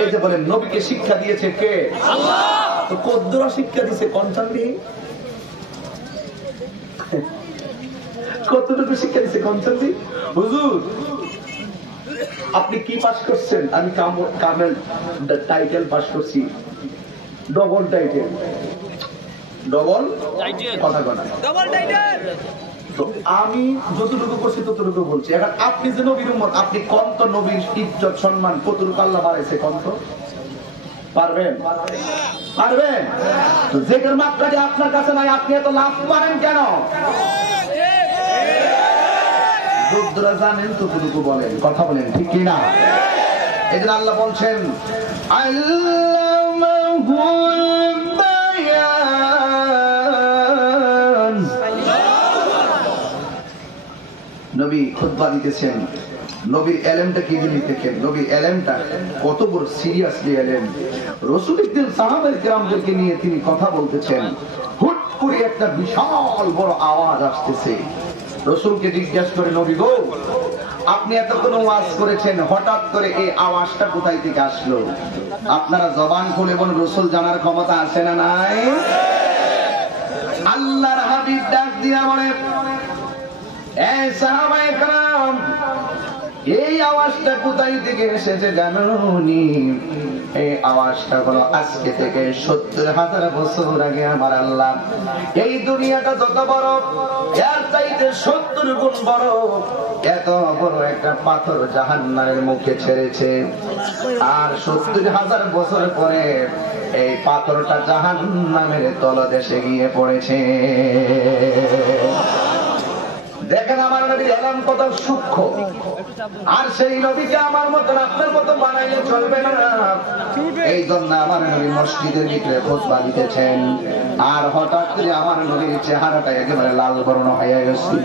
এই যে বলেন নবীকে শিক্ষা দিয়েছে কে? আল্লাহ। তো কদ্দুরা শিক্ষা দিয়েছে কনসান্তি, কতটুকু শিক্ষা দিচ্ছে কনসান্তি? হুজুর আপনি কি পাস করছেন? আমি কামেল টাইটেল পাস করছি, ডবল টাইটেল, ডবল কথা কথা ডবল টাইটেল। তো আমি যতটুকু করছি ততটুকু বলছি। এখন আপনি যে নবীর উম্মত, আপনি কন্ত নবীর ইজ্জত সম্মান কতটুকু আল্লাহ বাড়াইছে কন্ত পারবেন? পারবেন? তো যেটার মাত্রাটি আপনার কাছে নাই, আপনি এত লাভ পারেন কেন? রুদ্রা জানেন ততটুকু বলেন, কথা বলেন ঠিক কিনা? এই জন্য আল্লাহ বলছেন আল্লামাহুল বায়ান। নবী খুতবা দিতেছেন, নবীর এলেমটা কি জিনিস দেখেন, নবীর এলেমটা কত বড় সিরিয়াসলি এলেম। রাসূলুল্লাহ সাহাবায়ে কেরামদেরকে নিয়ে তিনি কথা বলতেছেন, হুট করে একটা বিশাল বড় আওয়াজ আসতেছে। রাসূলকে জিজ্ঞাসা করে, নবী গো আপনি এতক্ষণ ওয়াজ করেছেন, হঠাৎ করে এই আওয়াজটা কোথায় থেকে আসলো? আপনারা জবান খুলে বলুন, রাসূল জানার ক্ষমতা আছে না নাই? আল্লাহর হাবিব ডাক দিয়া বলে এই সাহাবায়ে কেরাম, এই আওয়াজটা কোথায় থেকে এসেছে জানোনি? এই আওয়াজটা হলো আজকে থেকে ৭০,০০০ বছর আগে আমার আল্লাহ এই দুনিয়াটা যত বড়, এর চাইতে ৭০ গুণ বড় এত বড় একটা পাথর জাহান্নামের মুখে ছেড়েছে। আর ৭০,০০০ বছর পরে এই পাথরটা জাহান্নামের তলদেশে গিয়ে পড়েছে। দেখেন আমার নবীর এলাম কত সূক্ষ্ম। আর সেই নবীকে আমার মতন আপনার মতো বানাইলে চলবে না। এই জন্য আমার নবী মসজিদের ভিতরে খুতবা দিতেছেন, আর হঠাৎ করে আমার নবীর চেহারাটা একেবারে লাল বর্ণ হয়ে গেছে।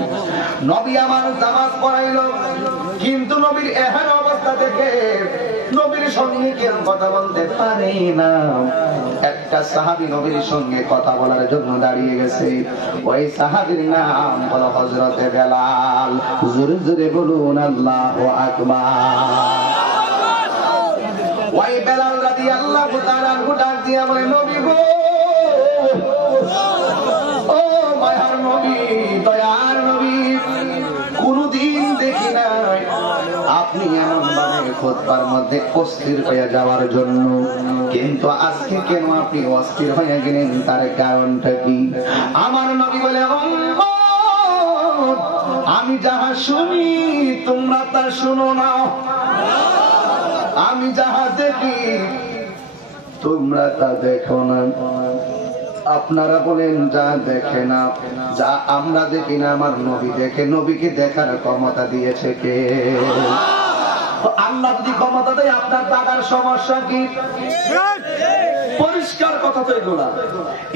নবী আমার নামাজ পড়াইল, কিন্তু নবীর এহেন অবস্থা দেখে নবীর সঙ্গে কেউ কথা বলতে পারে না। একটা সাহাবী নবীর সঙ্গে কথা বলার জন্য দাঁড়িয়ে গেছে। ওই সাহাবীর নাম হলো হযরতে বেলাল। জোরে জোরে বলুন আল্লাহু আকবার। ওই বেলাল রাদিয়াল্লাহু তাআলা ডাক দিয়া বলে, নবী গো, ও মায়ার নবী, দয়ার নবী, কোনদিন দেখি নাই আপনি এমন ভাবে খুতবার মধ্যে অস্থির হয়ে যাওয়ার জন্য, কিন্তু আজকে কেন আপনি অস্থির হয়ে গেলেন, তার কারণটা কি? আমার নবী বলে, আমি যাহা শুনি তোমরা তা শুনো না, আমি যাহা দেখি তোমরা তা দেখো না। আপনারা বলেন যা দেখে না, যা আমরা দেখি না আমার নবী দেখে। নবীকে দেখার ক্ষমতা দিয়েছে কে? আল্লাহ যদি ক্ষমতা দেয়, আপনার টাকার সমস্যা কি? পরিষ্কার কথা তো এগুলা।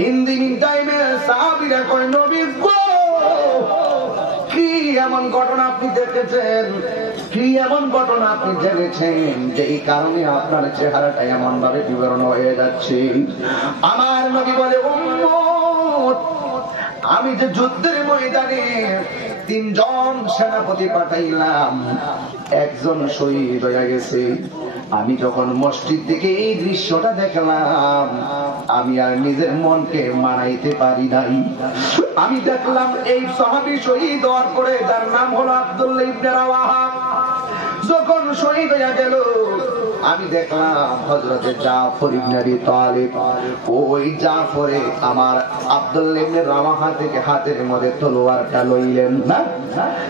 ইন দি মিন টাইমে সাহাবীরা কয়, নবী গো, কি এমন ঘটনা আপনি দেখেছেন, কি এমন ঘটনা আপনি জেনেছেন যে এই কারণে আপনার চেহারাটা এমন ভাবে বিবরণ হয়ে যাচ্ছে? আমার নবী বলে, উম্মত, আমি যে যুদ্ধের ময়দানে ৩ জন সেনাপতি পাঠাইলাম, একজন শহীদ হয়ে গেছে। আমি যখন মসজিদ থেকে এই দৃশ্যটা দেখলাম, আমি আর নিজের মনকে মানাইতে পারি নাই। আমি দেখলাম এই সাহাবী শহীদ হওয়ার পরে, যার নাম হলো আব্দুল্লাহ ইবনে রাওয়াহা, যখন শহীদ হয়ে গেল, আমি দেখলাম হযরতে জাফর ইবনে আবি তালিব, ওই জাফরে আমার আব্দুল্লাহ ইবনে রাওয়াহা থেকে হাতের মধ্যে তলোয়ারটা লইলেন না,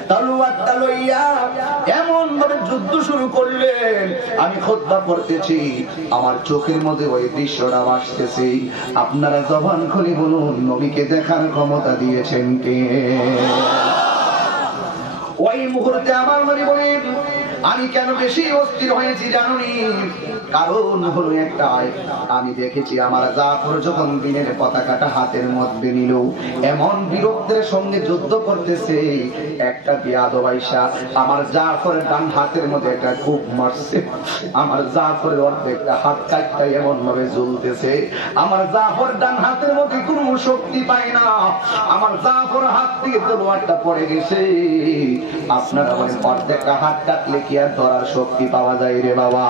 তলোয়ারটা লইয়া এমন ভাবে যুদ্ধ শুরু করলেন। আমি খুতবা পড়তেছি, আমার চোখের মধ্যে ওই দৃশ্যটা ভাসতেছে। আপনারা জবান খুলে বলুন, নবীকে দেখার ক্ষমতা দিয়েছেন কে? ওই মুহূর্তে আমার নবী বলেন, আমি কেন বেশি অস্থির হয়েছি জানুনি? কারণ হলো একটাই, আমি দেখেছি আমার জাফর যখন দিনের পতাকাটা হাতের মধ্যে নিল, এমন বীরত্বের সঙ্গে যুদ্ধ করতেছে, একটা বেয়াদব আইসা আমার জাফরের ডান হাতের মধ্যে একটা খুব মারছে। আমার জাফরের অর্ধেকটা হাত কাটটা এমন ভাবে ঝুলতেছে, আমার জাফর ডান হাতের মধ্যে কোনো শক্তি পায় না। আমার জাফর হাত থেকে তলোয়ারটা পড়ে গেছে। আপনারা বলেন, অর্ধেকটা হাত কাটলে কি আর ধরার শক্তি পাওয়া যায় রে বাবা?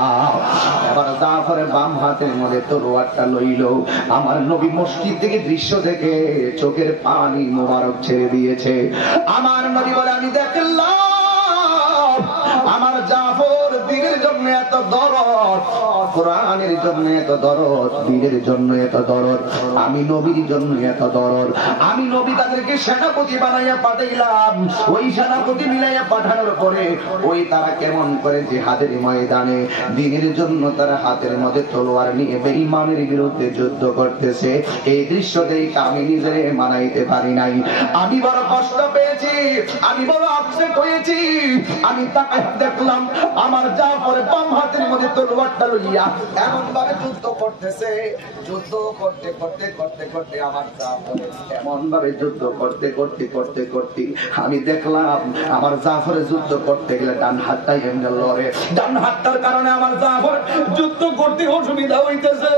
এবার জাফরের বাম হাতের মধ্যে তলোয়ারটা লইল। আমার নবী মসজিদ থেকে দৃশ্য দেখে চোখের পানি মোবারক ছেড়ে দিয়েছে। আমার নবী বলে, আমি দেখলাম আমার জাফর দিনের জন্য এত দরদ, কোরআনের জন্য এত দরদ, দিনের জন্য এত দরদ, আমি নবীর জন্য এত দরদ। আমি নবী তাদেরকে সেনাপতি বানাইয়া পাঠাইলাম। ওই সেনাপতি মিলাইয়া পাঠানোর পরে ওই তারা কেমন করে জিহাদের ময়দানে দিনের জন্য তারা হাতের মধ্যে তলোয়ার নিয়ে বেঈমানের বিরুদ্ধে যুদ্ধ করতেছে। এই দৃশ্য দেখে আমি নিজের মানাইতে পারি নাই। আমি বড় কষ্ট পেয়েছি, আমি বড় আপসেট হয়েছি। আমি তাকায় দেখলাম আমার জাফরের বাম হাতের মধ্যে তলোয়ারটা লইয়া এমন ভাবে যুদ্ধ করতেছে। যুদ্ধ করতে করতে করতে করতে আমার জাফরে এমন ভাবে যুদ্ধ করতে করতে করতে করতে আমি দেখলাম আমার জাফরে যুদ্ধ করতে গেলে ডান হাতটাই এমনি লড়ে। ডান হাতটার কারণে আমার জাফর যুদ্ধ করতে অসুবিধা হইতেছে।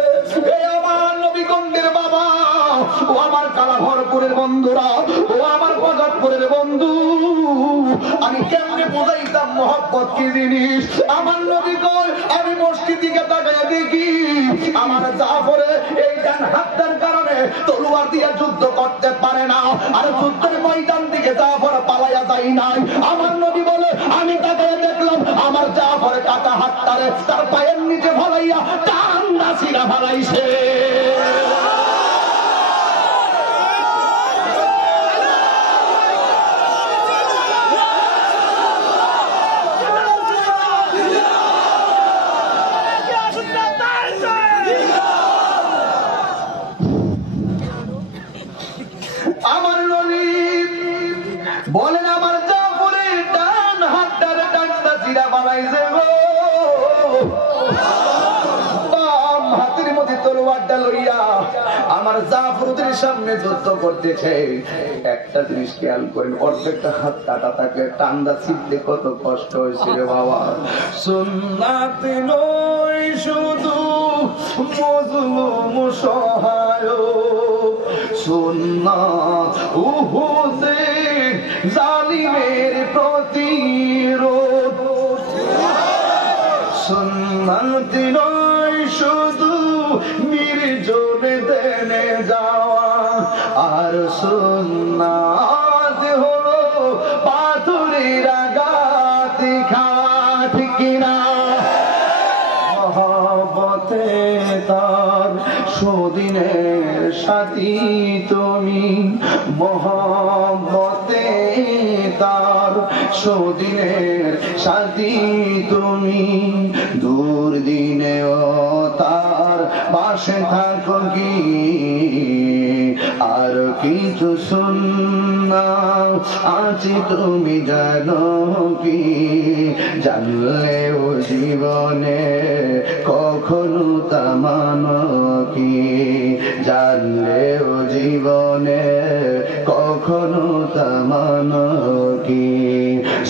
এই আমার নবীগণের বাবা, ও আমার কালাভরপুরের বন্ধুরা, ও আমার গজবপুরের বন্ধু, আমি কেমনে বোঝাইতাম মহব্বত কি জিনিস? আমার নবীগণ, আমি মসজিদ দিকে তাকায় দেখি আমার জাফরে এই ডান হাতটার কারণে তলোয়ার দিয়ে যুদ্ধ করতে পারে না। আর যুদ্ধের ময়দান থেকে জাফর পালাইয়া যায় নাই। আমার নবী বলে আমি তাকে দেখলাম আমার জাফর কাটা হাতটারে তার পায়ের নিচে ফলাইয়া টান্ডা ছিঁড়া ফলাইছে। আমার নবী বলেন আমার জাফরের ডান হাতটার ডান্ডা চিরা বানাইছে গো। বাম হাতের মধ্যে তলোয়ারটা লইয়া আমার জাফরদের সামনে যুদ্ধ করতেছে। একটা জিনিস খেয়াল করেন, অর্ধেকটা হাত কাটা থাকলে টান্ডা ছিঁড়তে কত কষ্ট হয়েছিল বাবা। সুন্নাত নয় শুধু মজলুম সহায়, সুন্নাত উহুদের জালিমের প্রতিরোধ। সুন্নাত নয় শুধু নির্জনে দেনে যাওয়া, আর সুন্নাত হলো পাথরের আঘাত খাট কিনা। মহব্বতে তার সুদিনের সাথী তুমি, মহব্বতে তার সুদিনের সাথী তুমি, দুর্দিনেও তার পাশে থাকো কি। আর কিছু সুন্নাত আছে তুমি জানো কি, জানলেও জীবনে কখনো তা মানো কি, জানলেও জীবনে কখনো তা মানো কি।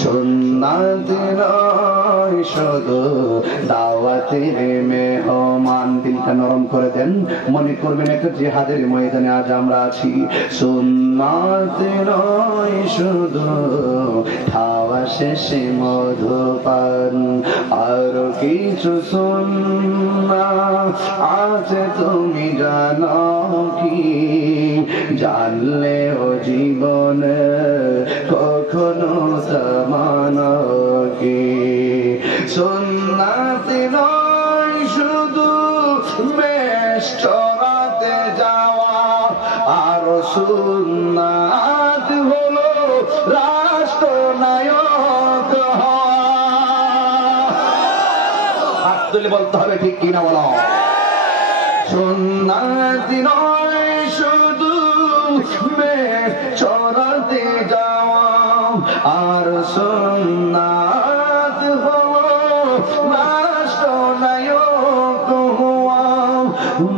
সুন্নাত নয় শুধু দাওয়াতের মেহমান। দিলটা নরম করে দেন, মনে করবেন একটা জিহাদের ময়দানে আজ আমরা আছি। সুন্নাত নয় শুধু খাওয়া শেষে মধুপান, আর কিছু সুন্নাত আছে তুমি জানো কি, জানলেও জীবনে কখনো তা মানো কি। সুন্নাত নয় শুধু মেষ চড়াতে যাওয়া, আর সুন্নাত হলো রাষ্ট্রনায়ক হওয়া। হাত তুলে বলতে হবে ঠিক কিনা বলো। সুন্নাত নয় শুধু মেষ চড়াতে যাওয়া, আর সুন্নাত হলো রাষ্ট্রনায়ক হওয়া।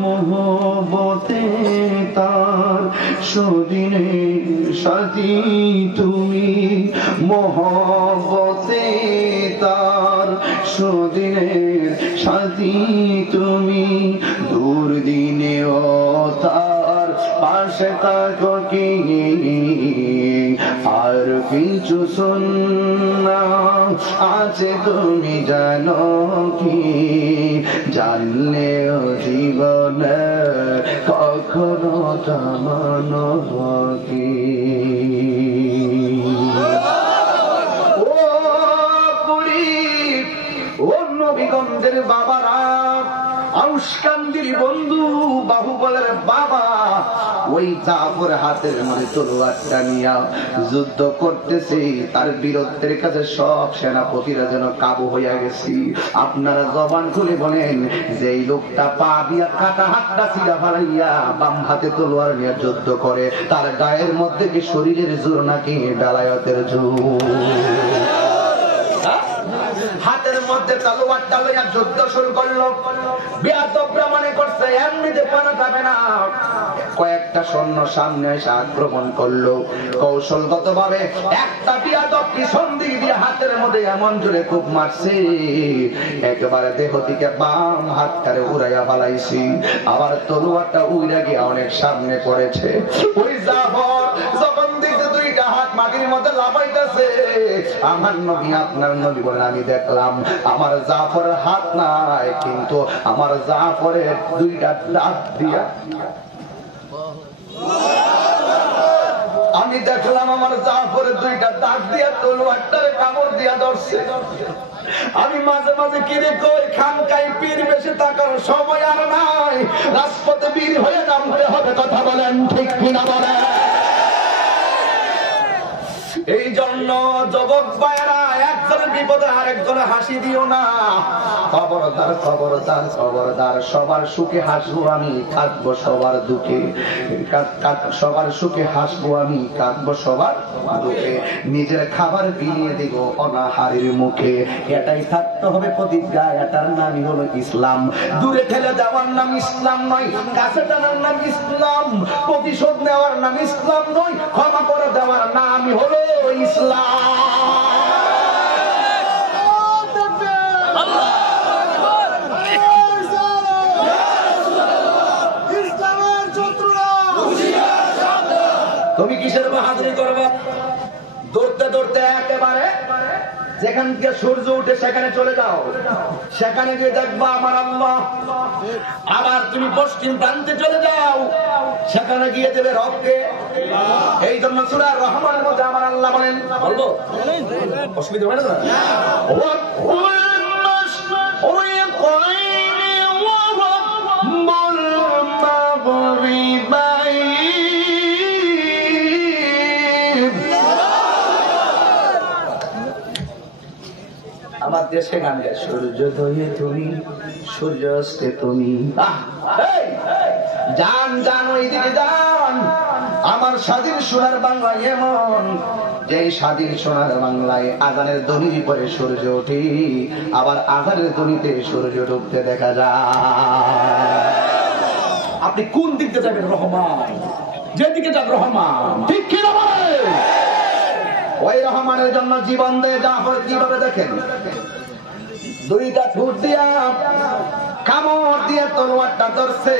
মহব্বতে তার সুদিনের সাথী তুমি, মহব্বতে তার সুদিনের সাথী তুমি, দুর্দিনেও তার পাশে থাকো কি। আর কিছু সুন্নাত আছে তুমি জানো কি, জানলেও জীবনে কখনো তা মানো কি। ও পুরী, ও নবীগঞ্জের বাবারা, আউশকান্দির বন্ধু, বাহুবলের বাবা, ওই জাফর হাতের মধ্যে তলোয়ারটা নিয়ে যুদ্ধ করতেছে। তার বীরত্বের কাছে সব সেনাপতিরা যেন কাবু হইয়া গেছি। আপনারা জবান খুলে বলেন যে এই লোকটা পা দিয়া কাটা হাতটা ছিঁড়া ফালাইয়া বাম হাতে তলোয়ার নিয়ে যুদ্ধ করে, তার গায়ের মধ্যে কি শরীরের জোর নাকি বেলায়েতের জোর? হাতের মধ্যে তলোয়ারটা লইয়া যুদ্ধ শুরু করলো। বেয়াদবরা মনে করছে এমনিতে পারা যাবে না, কয়েকটা সৈন্য সামনে এসে আক্রমণ করলো। কৌশলগত ভাবে একটা বেয়াদব পিছন দিক দিয়ে হাতের মধ্যে এমন জোরে খুব মারছে, একেবারে দেহ থেকে বাম হাতটারে উড়াইয়া ফালাইছি। আবার তলোয়ারটা উড়া গিয়া অনেক সামনে পড়েছে। ওই জাফর যখন দিতে দুইটা হাত মাটির মধ্যে লাফাইতেছে, আমার নবী আপনার নবী বলেন আমি দেখলাম আমার জাফরের হাত নাই, কিন্তু আমার জাফরের দুইটা দাঁত দিয়া আমি দেখলাম আমার জাফরের দুইটা দাঁত দিয়া তলোয়ারটারে কামড় দিয়া ধরছে। আমি মাঝে মাঝে কিরে কই খানকাই পীর বেশি তাকার সময় আর নাই, রাজপথে বীর হয়ে নামতে হবে। কথা বলেন ঠিক কিনা বলেন? এই জন্য যুবক ভাইরা একজনের বিপদে আরেকজনে হাসি দিও না। খবরদার খবরদার খবরদার, সবার সুখে হাসবো আমি, কাঁদবো সবার দুঃখে। সবার সুখে হাসবো আমি, কাঁদবো সবার দুঃখে। নিজের খাবার বিলিয়ে দিব অনাহারের মুখে, এটাই থাকতে হবে প্রতিজ্ঞা। এটার নামই হলো ইসলাম। দূরে ঠেলে দেওয়ার নাম ইসলাম নয়, কাছে টানার নাম ইসলাম, প্রতিশোধ নেওয়ার নাম ইসলাম নয়, ক্ষমা করে দেওয়ার নামই হলো ইসলাম। তুমি কিসের বাহাদুরি করবা? দৌড়তে দৌড়তে একেবারে যেখান থেকে সূর্য উঠে সেখানে চলে যাও, সেখানে গিয়ে দেখবা আমার আল্লাহ। আবার তুমি পশ্চিম প্রান্তে চলে যাও, সেখানে গিয়ে দেবে রবকে। এই জন্য সূরা রহমানের মধ্যে আমার আল্লাহ বলেন, বলবো অসুবিধা হয় না? আমার দেশে গান গায়, সূর্যোদয়ে তুমি, সূর্যাস্তে তুমি। যান যান ওইদিকে যান। আমার স্বাধীন সোনার বাংলা এমন, যে স্বাধীন সোনার বাংলায় আজানের ধ্বনি পরে সূর্য ওঠে, আবার আজানের ধ্বনিতে সূর্য ডুবতে দেখা যায়। আপনি কোন দিকে যাবেন? রহমান যেদিকে যান রহমান, ঠিক কি না বলেন? ওই রহমানের জন্য জীবন দেয় জাফর। কিভাবে দেখেন? দুইটা ঠোঁট দিয়া কামড় দিয়ে তলোয়ারটা ধরছে।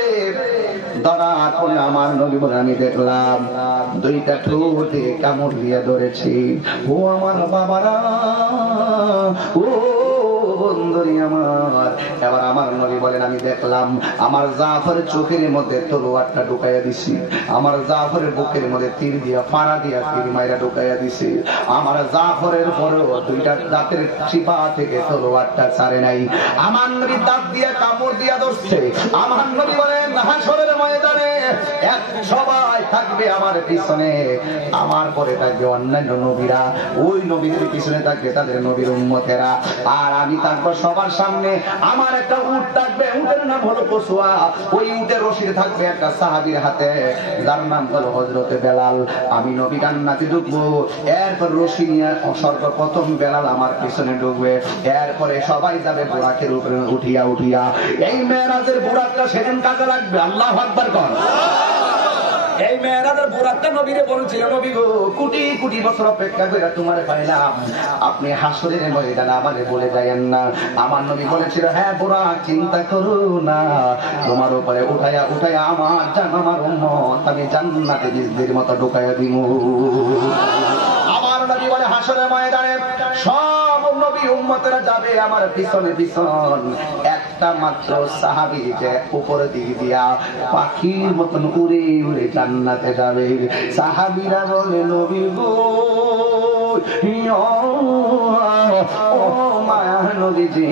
ধরার পরে আমার নবী বলে আমি দেখলাম দুইটা ঠোঁট দিয়ে কামড় দিয়ে ধরেছি। ও আমার বাবারা, ও বন্ধুরি আমার। এবার আমার নবী বলেন আমি দেখলাম আমার জাফরের চোখের মধ্যে তলোয়ারটা ঢুকাইয়া দিছি, আমার জাফরের বুকের মধ্যে তীর দিয়া ফাড়া দিয়া তীর মাইরা ঢুকাইয়া দিছি। আমার জাফরের পরেও দুইটা দাঁতের চিপা থেকে তলোয়ারটা ছাড়ে নাই। আমার নবী দাঁত দিয়া কামড় দিয়া ধরছে। আমার নবী বলেন হাসরের ময়দানে সবাই থাকবে আমার পিছনে, আমার পরে থাকবে অন্যান্য নবীরা, ওই নবীদের পিছনে থাকবে তাদের নবীর উম্মতেরা, আর আমি থাকবো সবার সামনে। আমার একটা উট থাকবে, উটের নাম হলো কসুয়া। ওই উটের রশিদ থাকবে একটা সাহাবীর হাতে, যার নাম হলো হযরতে বেলাল। আমি নবী জান্নাতে ঢুকবো, এরপর রশি নিয়ে সর্বপ্রথম বেলাল আমার পিছনে ঢুকবে, এরপরে সবাই যাবে বুরাকের উপরে উঠিয়া উঠিয়া। এই মেরাজের বুরাকটা সেদিন কাজে লাগবে। আল্লাহু আকবার কর। এই মেয়েরাদের বুরাকটা নবীরে বলছিল, নবী গো কোটি কোটি বছর অপেক্ষা করে তোমারে পাইলাম, আপনি হাসরের ময়দানে আমারে বলে যায়েন না। আমার নবী বলেছিল হ্যাঁ বুরাক চিন্তা করো না, তোমার উপরে উঠাইয়া উঠাইয়া আমার জান আমার উম্মত আমি জান্নাতে নিজদের মতো ঢুকাইয়া দিব। আমার নবী বলে হাসরের ময়দানে সব নবী উম্মতেরা যাবে আমার পিছনে পিছন, একটা মাত্র সাহাবী যে উপর দিক দিয়া পাখির মতন উড়ে উড়ে জান্নাতে যাবে। সাহাবীরা বলে নবী গো ও মায়ার নবীজি,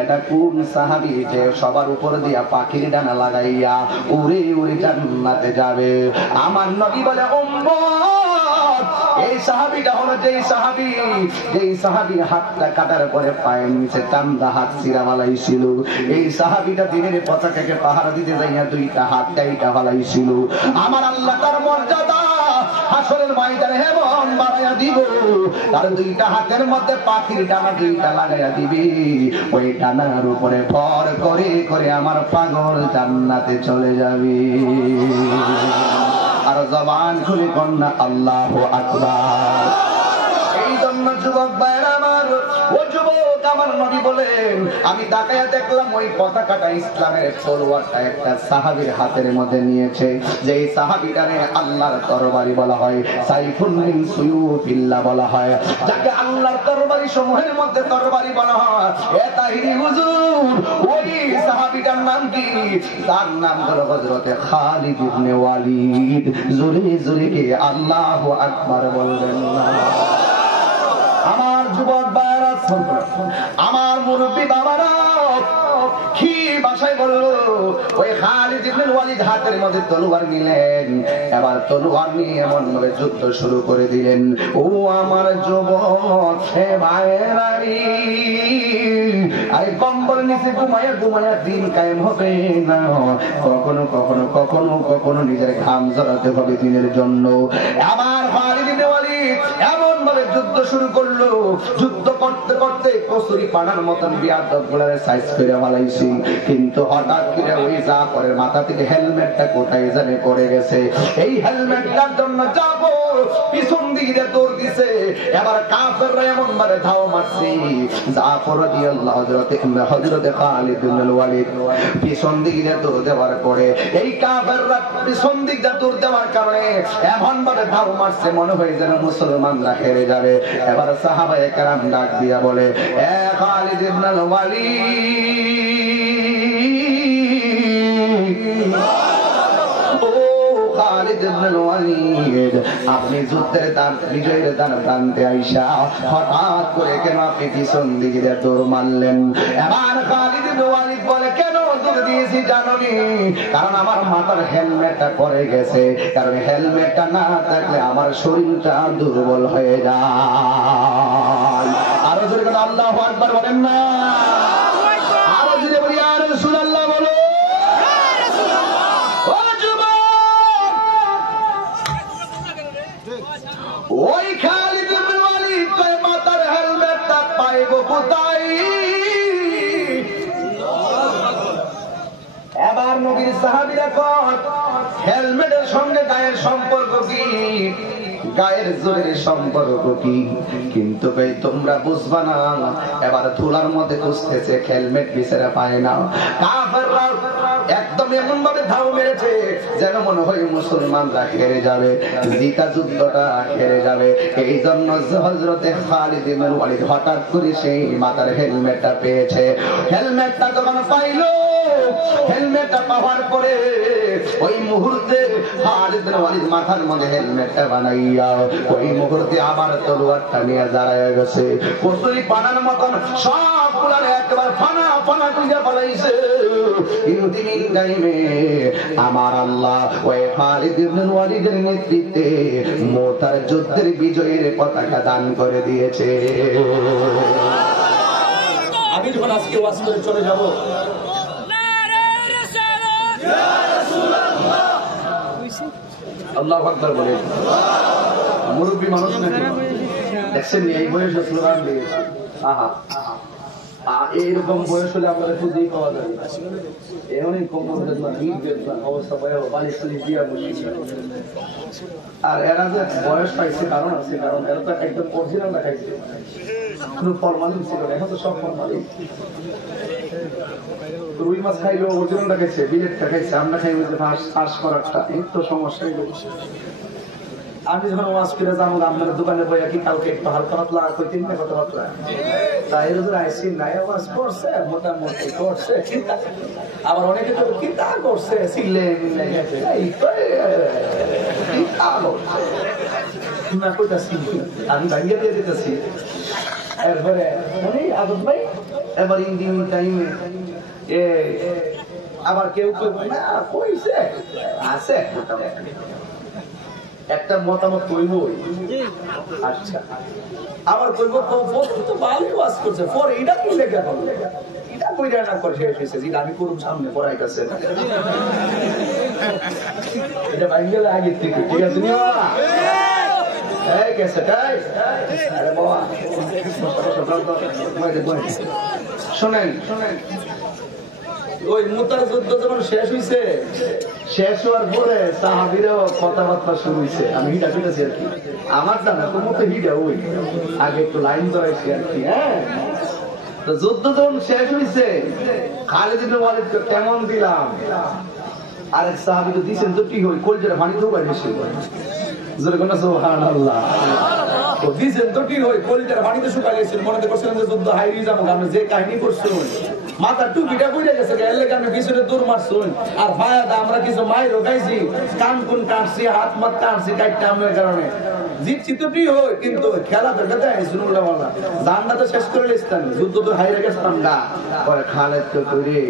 এটা কোন সাহাবী যে সবার উপর দিয়া পাখির ডানা লাগাইয়া উড়ে উড়ে জান্নাতে যাবে? আমার নবী বলে উম্মত, এই সাহাবীটা হলো যেই সাহাবী হাতটা কাটার পরে পায়ের নিচে কান্দা হাত চিরা ফালাইছিল। এই সাহাবীটা দিনের পতাকাকে পাহারা দিতে যাইয়া দুইটা হাত কাইটা ফালাইছিল। আমার আল্লাহ তার মর্যাদা হাসরের ময়দানে এমন বাড়াইয়া দিব, তার দুইটা হাতের মধ্যে পাখির ডানা দুইটা লাগাইয়া দিবি। ওই ডানার উপরে ভর করে করে আমার পাগল জান্নাতে চলে যাবে। আর জবান খুলে কন্যা আল্লাহু আকবার। এই জন্য যুবক ভাইরা আমার, ও যুবক আমার নবী বলেন আমি তাকায়া দেখলাম ওই পতাকাটা ইসলামের তলোয়ারটা একটা সাহাবীর হাতের মধ্যে নিয়েছে, যে সাহাবীটারে আল্লাহর তরবারি বলা হয়, সাইফুন মিন সুয়ুফিল্লাহ বলা হয়, যাকে আল্লাহর তরবারি সমূহের মধ্যে তরবারি বলা হয়। এ তাহিরি হুজুর, ওই সাহাবীটার নাম কি? তার নাম হলো হযরতে খালিদ ইবনে ওয়ালিদ। জোরে জোরে আল্লাহু আকবার বলবেন না। আমার যুবক ভাইরা, আমার মুরব্বী বাবারা, কি ভাষায় বললো? ওই খালিদ ইবনে ওয়ালিদ হাতের মধ্যে তলোয়ার নিলেন, এবার তলোয়ার নিয়ে এমন ভাবে যুদ্ধ শুরু করে দিলেন। ও আমার যুবক হে ভাইরা, আরে কম্বল নিচে ঘুমায়া ঘুমায়া দিন কায়েম হবে না। কখনো কখনো কখনো কখনো নিজের ঘাম ঝরাতে হবে দিনের জন্য। আবার খালিদ ইবনে ওয়ালিদ এমন ভাবে যুদ্ধ শুরু করলো, যুদ্ধ করতে করতে কসুরি পানার মতন বিয়াদব গুলারে সাইজ করে ফেলাইছি। কিন্তু হঠাৎ করে ওই জাফরের মাথা থেকে হেলমেটটা কোথায় জানে পড়ে গেছে। এই হেলমেটটার জন্য জাফর পিছন দিকে দৌড় দিছে। এবার কাফেররা এমন ভাবে ধাও মারছে, জাফর রাদিয়াল্লাহু হযরতে খালিদ ইবনে ওয়ালিদ পিছন দিকে দৌড় দেওয়ার পরে এই কাফেররা পিছন দিকে দৌড় দেওয়ার কারণে এমন ভাবে ধাও মারছে মনে হয় যেন মুসলমানরা হেরে যাবে। এবার সাহাবায়ে কেরাম ডাক দিয়া বলে, এ খালিদ ইবনে ওয়ালিদ, ও খালিদ ইবনে ওয়ালিদ, আপনি যুদ্ধের দান বিজয়ের দান প্রান্তে আইসা হঠাৎ করে কেন আপনি পিছন দিকে দৌড় মারলেন? এবার খালিদ ইবনে ওয়ালিদ বলে, কেন দৌড় দিয়েছি জানোনি? কারণ আমার মাথার হেলমেটটা পড়ে গেছে, কারণ হেলমেটটা না থাকলে আমার শরীরটা দুর্বল হয়ে যায়। আরো জোরে করে আল্লাহু আকবার বলেন না। আরো জোরে বলি ইয়া রাসূলুল্লাহ বলো। ওই খালিদ ইবনে ওয়ালিদ কয় মাথার হেলমেটটা পাইবো কোথায়? এবার নবীর সাহাবীরা কয়, হেলমেটের সঙ্গে গায়ের সম্পর্ক কি? গায়ের জোরের সম্পর্ক কি? কিন্তু ভাই তোমরা বুঝবা না। এবার ধুলার মধ্যে খুঁজতেছে, হেলমেট বিচারা পায় না। কাফেররা একদম এমন ভাবে ধাও মেরেছে যেন মনে হয় মুসলমানরা হেরে যাবে, জিতা যুদ্ধটা হেরে যাবে। এই জন্য হযরতে খালিদ ইবনে ওয়ালিদ হঠাৎ করে সেই মাথার হেলমেটটা পেয়েছে। হেলমেটটা যখন পাইলো, হেলমেটটা পাওয়ার পরে ওই মুহূর্তে খালিদ ইবনে ওয়ালিদ মাথার মধ্যে হেলমেটটা বানাইয়া ওই মুহূর্তে আবার তলোয়ারটা নিয়ে দাঁড়ায় গেছে। কসুরি পানার মতন সবগুলার একবার ফানা ফানা করে ফেলাইছে। ইউদিন টাইমে আমার আল্লাহ ওই খালিদ ইবনে ওয়ালিদের নেতৃত্বে মুতার যুদ্ধের বিজয়ের পতাকা দান করে দিয়েছে। আমি যখন আজকে ওয়াজ করে চলে যাব, আল্লাহু আকবার বলে মুরব্বী মানুষ নাকি দেখছেন, এই বয়সে স্লোগান দিয়েছে। আহা, এইরকম বয়স হলে আমাদের খুঁজেই পাওয়া যায়। এমনই কম অবস্থা ভয়াবহ, বালিশ টালিশ দিয়া বসেছে। আর এরা যে বয়স পাইছে কারণ আছে, কারণ এরা তো একদম অরিজিনাল দেখাইছে, কোনো ফরমালিন ছিল না। এখন তো সব ফরমালিন। রুই মাছ খাইলেও অরিজিনাল দেখাইছে, বিলেটটা খাইছে, আমরা খাই ফাঁস করারটা। এই তো সমস্যা। আমি যখন ওয়াজ করে যাবো আপনার দোকানে বইয়া কি কালকে একটু হালকা পাতলা কইতেন না কথাবার্তা, তাই আইসি নাই ওয়াজ করছে, মোটামুটি করছে। আবার অনেকে তো কিতা করছে না কইতাছি, আমি ভাঙিয়ে দিয়ে দিতেছি। এরপরে আদত ভাই এবার ইন্দিন টাইমে আবার কেউ কেউ কইছে আছে একটা মতামত কইবই। আচ্ছা, আবার কইব তো ভালো ওয়াজ করছে, পরে এটা কি লেখা হবে, এটা কইরা না করে শেষ হইছে, যেটা আমি করুম সামনে পড়াইতাছে এটা বাইরে গেলে আগে থেকে। ঠিক আছে নি বাবা? এই গেছে তাই? আরে বাবা সকাল তো শোনেন, ওই মুতার যুদ্ধ যখন শেষ হইছে, শেষ হওয়ার পরে সাহাবীরাও কথাবার্তা শুরু হইছে। আমি হিটা শুনেছি আর কি, আমার জানা তো মতো হিটা ওই আগে একটু লাইন ধরাইছি আর কি। হ্যাঁ, তো যুদ্ধ যখন শেষ হয়েছে খালিদ ইবনে ওয়ালিদ কেমন দিলাম আরেক সাহাবী তো দিছেন তো কি হই কলজের পানি তো বাইরে এসে জোরে কোন সুবহানাল্লাহ তো দিছেন তো কি হই কলজের পানি তো শুকাই গেছিল মনে করছিলাম যে যুদ্ধ হাইরি যাবো আমরা যে কাহিনী করছি মাথা টুপিটা পড়ে গেছে এলে কারণে পিছনে দূর মারছুন আর ফায়াদা আমরা কিছু মাইরও খাইছি কান কোন কাটছি হাত মাত কাটছি কাটটা আমার কারণে জিতছি তো কি হয় কিন্তু খেলা ধরতে দেয় শুনুল্লাহওয়ালা দানটা তো শেষ করে লিস্তান যুদ্ধ তো হাইরে গেছিলাম না পরে খালেদ তো করে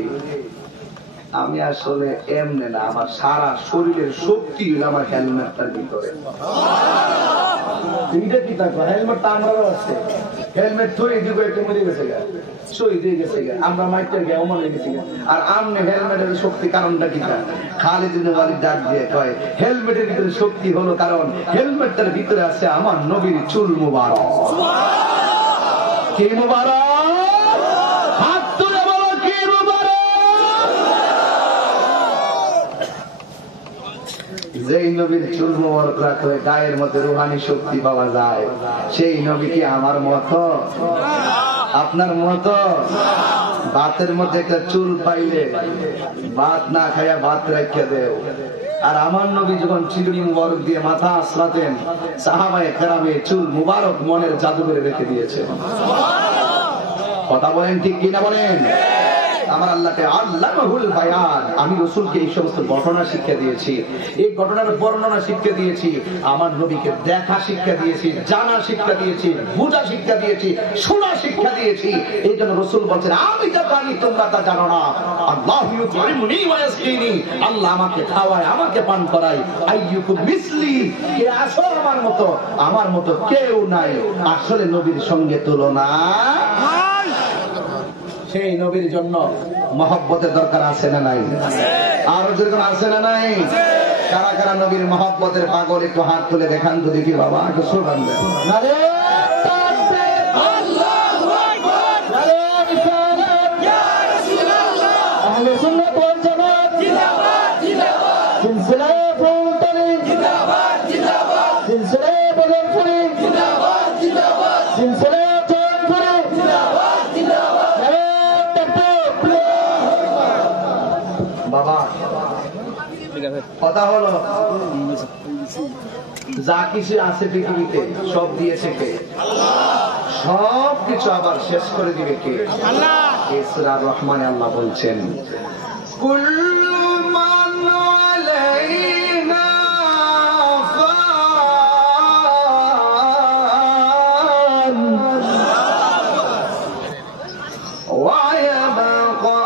আমি আসলে এমনি না আমার সারা শরীরের শক্তি হলো আমার হেলমেটটার ভিতরে এটা কি থাকবো হেলমেটটা আমরাও আছে হেলমেট থই দিব একটু মরে গেছে গা শহীদ হয়ে গেছে গা আমরা মাইটার গে অমর হয়ে গেছি আর আমনে হেলমেটের শক্তি কারণটা কি খালিদ ইবনে ওয়ালিদ ডাক দিয়ে কয় হেলমেটের ভিতরে শক্তি হলো কারণ হেলমেটটার ভিতরে আছে আমার নবীর চুল মুবারক কি মুবারক হাত তুলে বলো কি মুবারক যেই নবীর চুল মুবারক রাখলে গায়ের মধ্যে রুহানি শক্তি পাওয়া যায় সেই নবী কি আমার মতো আপনার মতো ভাতের মধ্যে একটা চুল পাইলে ভাত না খাইয়া ভাত রাখিয়া দেও আর আমার নবী যখন চিরুনি মুবারক দিয়ে মাথা আসলাতেন সাহাবায়ে কেরামে চুল মুবারক মনের জাদু করে রেখে দিয়েছে কথা বলেন ঠিক কিনা বলেন আমার আল্লাহকে আল্লামাহুল বায়ান আমি রাসূলকে এই সমস্ত ঘটনা শিক্ষা দিয়েছি এই ঘটনার বর্ণনা শিক্ষা দিয়েছি আমার নবীকে দেখা শিক্ষা দিয়েছি জানা শিক্ষা দিয়েছি বুঝা শিক্ষা দিয়েছি শোনা শিক্ষা দিয়েছি এইজন্য রাসূল বলেন আমি যা জানি তোমরা তা জানো না আল্লাহু ইউতরিমুনি ওয়া ইয়াসকিনি আল্লাহ আমাকে খাওয়ায় আমাকে পান করায় আইয়ুকুম মিসলি কে আসো আমার মতো কেউ নাই আসলে নবীর সঙ্গে তুলনা সেই নবীর জন্য মহব্বতের দরকার আছে না নাই আর যেরকম আছে না নাই কারা কারা নবীর মহব্বতের পাগল একটু হাত তুলে দেখান তো দেখি বাবা একটু স্লোগান দেন নারে তাকবীর আল্লাহু আকবার নারে রিসালাত ইয়া রাসূলুল্লাহ আহলে সুন্নাত ওয়াল জামাত জিন্দাবাদ জিন্দাবাদ সিলসিলায়ে ফুলতলি জিন্দাবাদ জিন্দাবাদ সিলসিলায়ে বদরপুরি জিন্দাবাদ জিন্দাবাদ সিলসিলায়ে বাবা কথা হলো যা কিছু আছে পৃথিবীতে সব দিয়েছে কে সব কিছু আবার শেষ করে দিবে কে সূরা রহমানে আল্লাহ বলছেন কুল্লু মান আলাইনা ফান ওয়া ইয়াবকা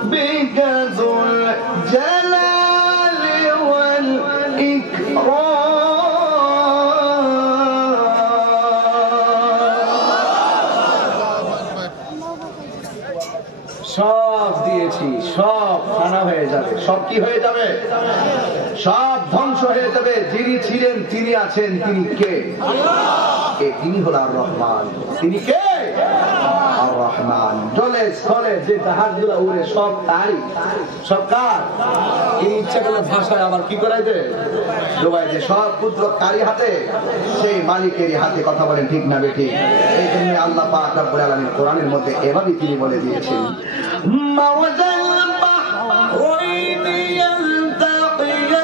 ربك ذو الجلال والإكرام সব দিয়েছি সব খানা হয়ে যাবে সব কি হয়ে যাবে সব ধ্বংস হয়ে যাবে যিনি ছিলেন তিনি আছেন তিনি কে তিনি হল আর রহমান তিনি কে আর রহমান জলে স্থলে যে জাহাজগুলো উড়ে সব তাই সব কার এই ইচ্ছা করলে ভাষায় আবার কি করাই দে ডোবাই যে সব কুদরত কারি হাতে সেই মালিকেরই হাতে কথা বলেন ঠিক না বেঠিক এই জন্য আল্লাহ পাক রব্বুল আলামিন কোরআনের মধ্যে এভাবে তিনি বলে দিয়েছেন মাওয়াজাল বাহরাইন ইয়ালতাকিয়ান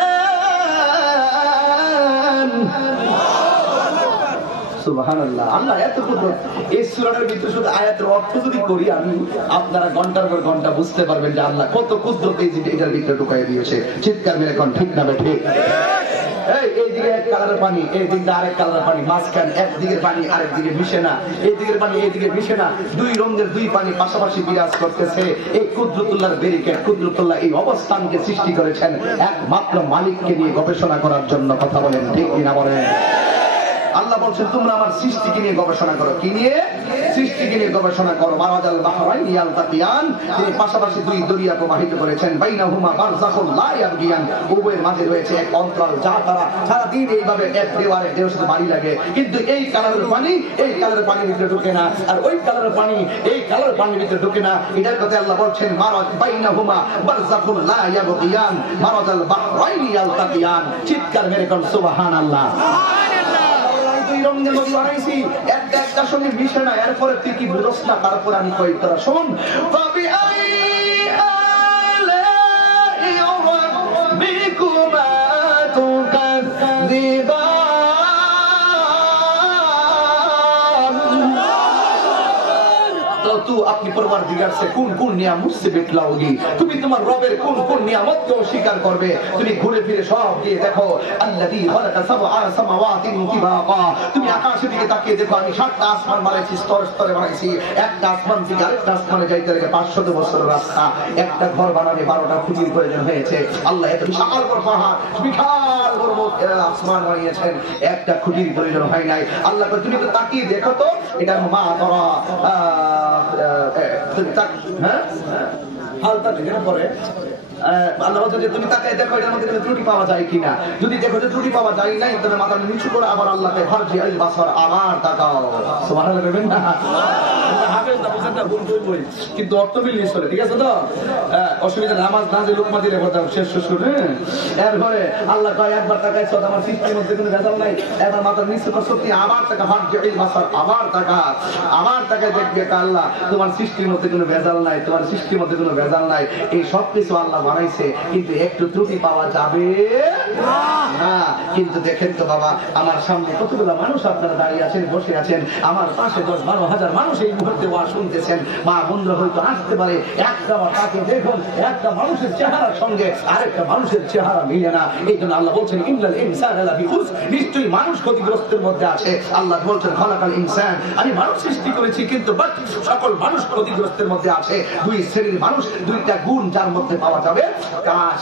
সুবহানাল্লাহ আল্লাহ এত কুদরত এই সূরার ভিতরে শুধু আয়াতের অর্থ যদি করি আমি আপনারা ঘন্টার পর ঘন্টা বুঝতে পারবেন যে আল্লাহ কত কুদরত এই এটার ভিতরে ঢুকাই দিয়েছে চিৎকার মেরে কোন ঠিক না বেঠিক এইদিকে এক কালারের পানি এইদিকে আরেক কালারের পানি মাঝখান একদিকে পানি আরেক দিকে মিশে না এইদিকের পানি এইদিকে মিশে না দুই রঙের দুই পানি পাশাপাশি বিরাজ করতেছে এই কুদরতুল্লাহর ব্যারিকেড কুদরতুল্লাহ এই অবস্থানকে সৃষ্টি করেছেন একমাত্র মালিককে নিয়ে গবেষণা করার জন্য কথা বলেন ঠিক কিনা বলেন আল্লাহ বলছেন তোমরা আমার সৃষ্টিকে নিয়ে গবেষণা করো কি নিয়ে সৃষ্টিকে নিয়ে গবেষণা করো মারাজাল বাহরাইন ইয়ালতাকিয়ান তিনি পাশাপাশি দুই দরিয়া প্রবাহিত করেছেন বাইনাহুমা বারযাখুন লা ইয়াবগিয়ান উভয়ের মাঝে রয়েছে এক অন্তরাল যা তারা সারা দিন এইভাবে এক দেওয়ারে দেওয়ার সাথে বাড়ি লাগে কিন্তু এই কালারের পানি এই কালারের পানির ভিতরে ঢোকে না আর ওই কালারের পানি এই কালারের পানির ভিতরে ঢোকে না এটার কথা আল্লাহ বলছেন মারাজ বাইনাহুমা বারযাখুন লা ইয়াবগিয়ান মারাজাল বাহরাইন ইয়ালতাকিয়ান চিৎকার মেরে কোন সুবহানাল্লাহ রঙের নদী বানাইছি, একটা একটার সঙ্গে মিশে না, এরপরে তুই কি বুঝস না? তারপর আমি কই তোরা শোন, अपनी परवरदिगार से कौन-कौन नियामत से बेटलाओगी, তুমি তোমার রবের কোন নিয়ামতকে অস্বীকার করবে? তুমি ঘুরে ফিরে সব দিয়ে দেখো, আল্লাযী খালাকা সাবআ সামাওয়াতিন তিবাকা, তুমি আকাশের দিকে তাকিয়ে দেখো, আমি 7টা আসমান বানাইছি, স্তরে বানাইছি, একটা আসমান থেকে আরেকটা আসমানে যাইতে লাগে 500 বছরের রাস্তা, একটা ঘর বানাতে 12টা খুঁটির প্রয়োজন হয়েছে। আল্লাহ এত বিশাল বড় পাহাড়, বিশাল বড় আসমান বানিয়েছেন, একটা খুঁটির প্রয়োজন হয় নাই। আল্লাহ কয় তুমি তো তাকিয়ে দেখো তো, এটা মা তোরা হালতা থেকে পরে আল্লাহ যদি তুমি তাকায় দেখো এর মধ্যে ত্রুটি পাওয়া যায় কিনা, যদি দেখো যে ত্রুটি পাওয়া যায় নাই, তবে মাথা নিচু করে আবার আল্লাহকে ফারজি আল বাসার আবার তাকাও, সুবহানাল্লাহ বলবেন না? হাফেজ না বুঝেন না, ভুল কইবই, কিন্তু অর্থ মিলিয়ে চলে, ঠিক আছে তো? অসুবিধা নামাজ না যে লোকমা দিলে কথা শেষ শুনে এরপরে আল্লাহ কয় একবার তাকাইছো আমার সৃষ্টির মধ্যে কোনো ভেজাল নাই, এবার মাথা নিচু করে সত্যি আবার তাকা, ফারজি আল বাসার আবার তাকা, আবার তাকায় দেখবে আল্লাহ তোমার সৃষ্টির মধ্যে কোনো ভেজাল নাই, তোমার সৃষ্টির মধ্যে কোনো ভেজাল নাই, এই সব কিছু আল্লাহ বানাইছে, কিন্তু একটু ত্রুটি পাওয়া যাবে না। কিন্তু দেখেন তো বাবা, আমার সামনে কতগুলো মানুষ আপনারা দাঁড়িয়ে আছেন, বসে আছেন, আমার পাশে 10-12 হাজার মানুষ এই মুহূর্তে ওয়াজ শুনতেছেন, মা বন্ধুরা হয়তো আসতে পারে, একটা তাকে দেখুন, একটা মানুষের চেহারার সঙ্গে আরেকটা মানুষের চেহারা মিলে না, এই জন্য আল্লাহ বলছেন ইন্নাল ইনসানা লাফি খুস, নিশ্চয়ই মানুষ ক্ষতিগ্রস্তের মধ্যে আছে। আল্লাহ বলছেন খালাকাল ইনসান, আমি মানুষ সৃষ্টি করেছি, কিন্তু সকল মানুষ ক্ষতিগ্রস্তের মধ্যে আছে। দুই শ্রেণীর মানুষ, দুইটা গুণ যার মধ্যে পাওয়া যাবে,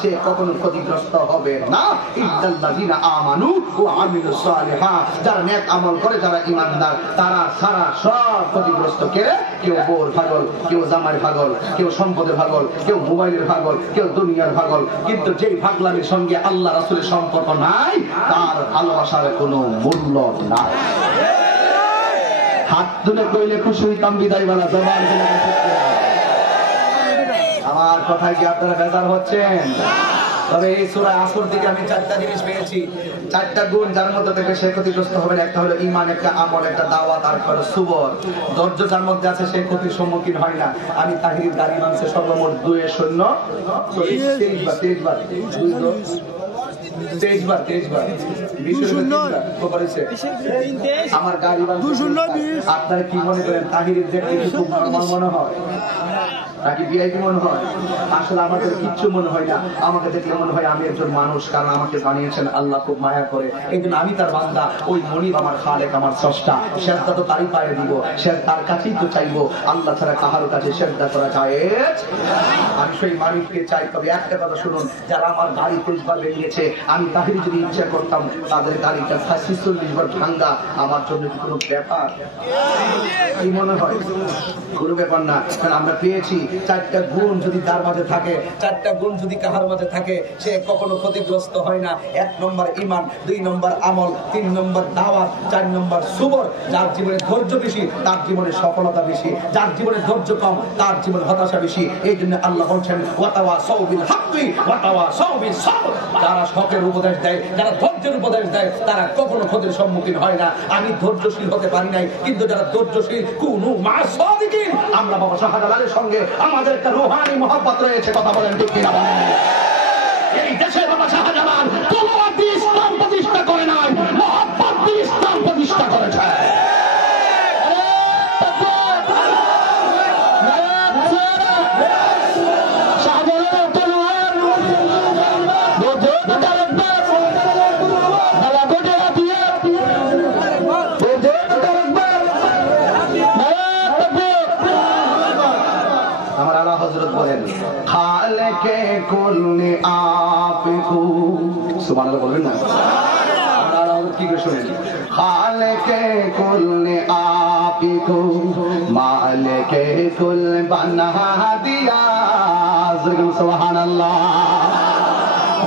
সে কখনো ক্ষতিগ্রস্ত হবে না, ইল্লাল্লাযিনা আমানু ওয়া আমিলুস সালিহাত, যারা নেক আমল করে, যারা ঈমানদার, তারা সারা সব ক্ষতিগ্রস্ত। কেউ বোর পাগল, কেউ জামাই পাগল, কেউ সম্পদের পাগল, কেউ মোবাইলের পাগল, কেউ দুনিয়ার পাগল, কিন্তু যেই পাগলামির সঙ্গে আল্লাহ রাসূলের সম্পর্ক নাই, তার ভালোবাসার কোনো মূল্য নাই। হাত তুলে কইলে খুশি হইতাম, বিদায় বলা জবান বলে। আমার কথায় কি আপনারা বেজার হচ্ছেন? তবে এই সূরা আসর থেকে আমি 4টা জিনিস পেয়েছি, 4টা গুণ যার মধ্যে থেকে সে ক্ষতিগ্রস্ত হবে না। একটা হলো ঈমান, একটা আমল, একটা দাওয়াত, আর একটা সবর। ধৈর্য যার মধ্যে আছে সে ক্ষতির সম্মুখীন হয় না। আমি তাহির দাড়ি মানছে সর্বমোট 2-0 23 বার আমার গাড়ি আপনারা কি মনে করেন? তাহিরের দেখতে খুব নরমাল মনে হয় নাকি ভিআইপি মনে হয়? আসলে আমাদের কিচ্ছু মনে হয় না, আমাকে দেখলে মনে হয় আমি একজন মানুষ, কারণ আমাকে বানিয়েছেন আল্লাহ খুব মায়া করে, এই জন্য আমি তার বান্দা। ওই মনিব আমার খালেক, আমার স্রষ্টা, সেজদা তো তারই পায়ে দিব, সে তার কাছেই তো চাইবো, আল্লাহ ছাড়া কাহার কাছে সেজদা করা জায়েজ। আমি সেই মালিককে চাই। তবে একটা কথা শুনুন, যারা আমার গাড়ি 23 বার বেরিয়েছে, আমি তাহির যদি ইচ্ছা করতাম তাদের গাড়িটা 46 বার ভাঙ্গা আমার জন্য কোনো ব্যাপার কি মনে হয়? কোনো ব্যাপার না। কারণ আমরা পেয়েছি 4টা গুণ যদি তার মাঝে থাকে, 4টা গুণ যদি কাহার মাঝে থাকে, সে কখনো ক্ষতিগ্রস্ত হয় না। 1 নম্বর ঈমান, 2 নম্বর আমল, 3 নম্বর দাওয়াত, 4 নম্বর সবর। যার জীবনে ধৈর্য বেশি তার জীবনে সফলতা বেশি, যার জীবনে ধৈর্য কম তার জীবনে হতাশা বেশি। এই জন্য আল্লাহ বলছেন ওয়াতাওয়াসাউ বিল হাক্কি ওয়াতাওয়াসাউ বিস সাবর। যারা হকের উপদেশ দেয়, যারা ধৈর্যের উপদেশ দেয়, তারা কখনো ক্ষতির সম্মুখীন হয় না। আমি ধৈর্যশীল হতে পারি নাই, কিন্তু যারা ধৈর্যশীল কুনু মা সাদিকিন। আমরা বাবা শাহজালালের সঙ্গে আমাদের একটা রূহানি মহব্বত রয়েছে, কথা বলেন ঠিক কিনা বলেন? এই দেশে বাবা শাহজালাল তলোয়ার দিয়ে ইসলাম প্রতিষ্ঠা করে নাই, মহব্বত দিয়ে ইসলাম প্রতিষ্ঠা করেছে। খালেকে কুল্লি আপকু, সুবহানাল্লাহ বলবেন না? আপনারা কি করে শুনেন? খালেকে কুল্লি আপকু মালিকে কুল বানা দিয়া, সুবহানাল্লাহ।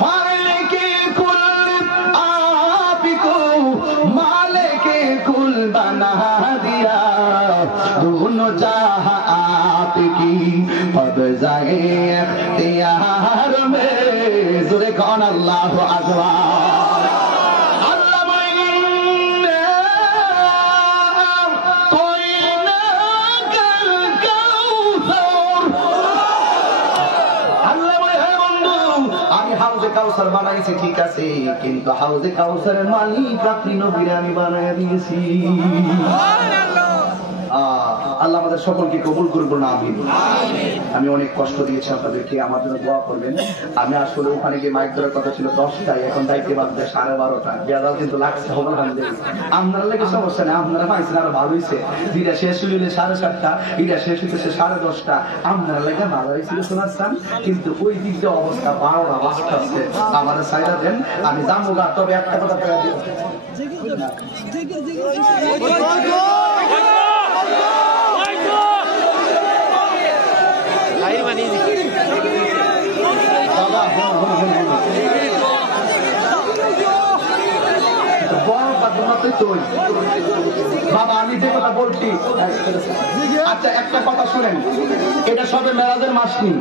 মালিকে কুল আপকু মালিকে কুল বানা দিয়া, दोनों जहां आपकी कब्ज़े इख्तियार में, ज़ुरे कौन अल्लाहु अकबर। কাউসার বানাইছে ঠিক আছে, কিন্তু হাউজে কাউসারের মালিক আপনি নবীরে আমি বানাইয়া দিয়েছি। আল্লাহ আমাদের সকলকে কবুল করবো না আমিন। আমি অনেক কষ্ট দিয়েছি আপনাদেরকে, আমার জন্য দোয়া করবেন। আমি আসলে ওখানে গিয়ে মাইক ধরার কথা ছিল 10টায়, এখন দায়িত্বে বাঁধবে 12:30টা। বেড়াল কিন্তু লাগছে হবে আপনারা লাগে সমস্যা নেই, আপনারা পাইছেন আরো ভালো হয়েছে। যেটা শেষ হইলে 7:30টা, এটা শেষ হইতেছে 10:30টা। আপনারা লাগে ভালো হয়েছিল শোনাচ্ছেন, কিন্তু ওই দিক দিয়ে অবস্থা 12টা বাজতেছে। আমার সাইডা দেন, আমি যাবো গা। তবে একটা কথা পেয়ে দিব, বাবা আমি যে কথা বলছি। আচ্ছা একটা কথা শুনেন, এটা সবে মেরাজের মাস নেই।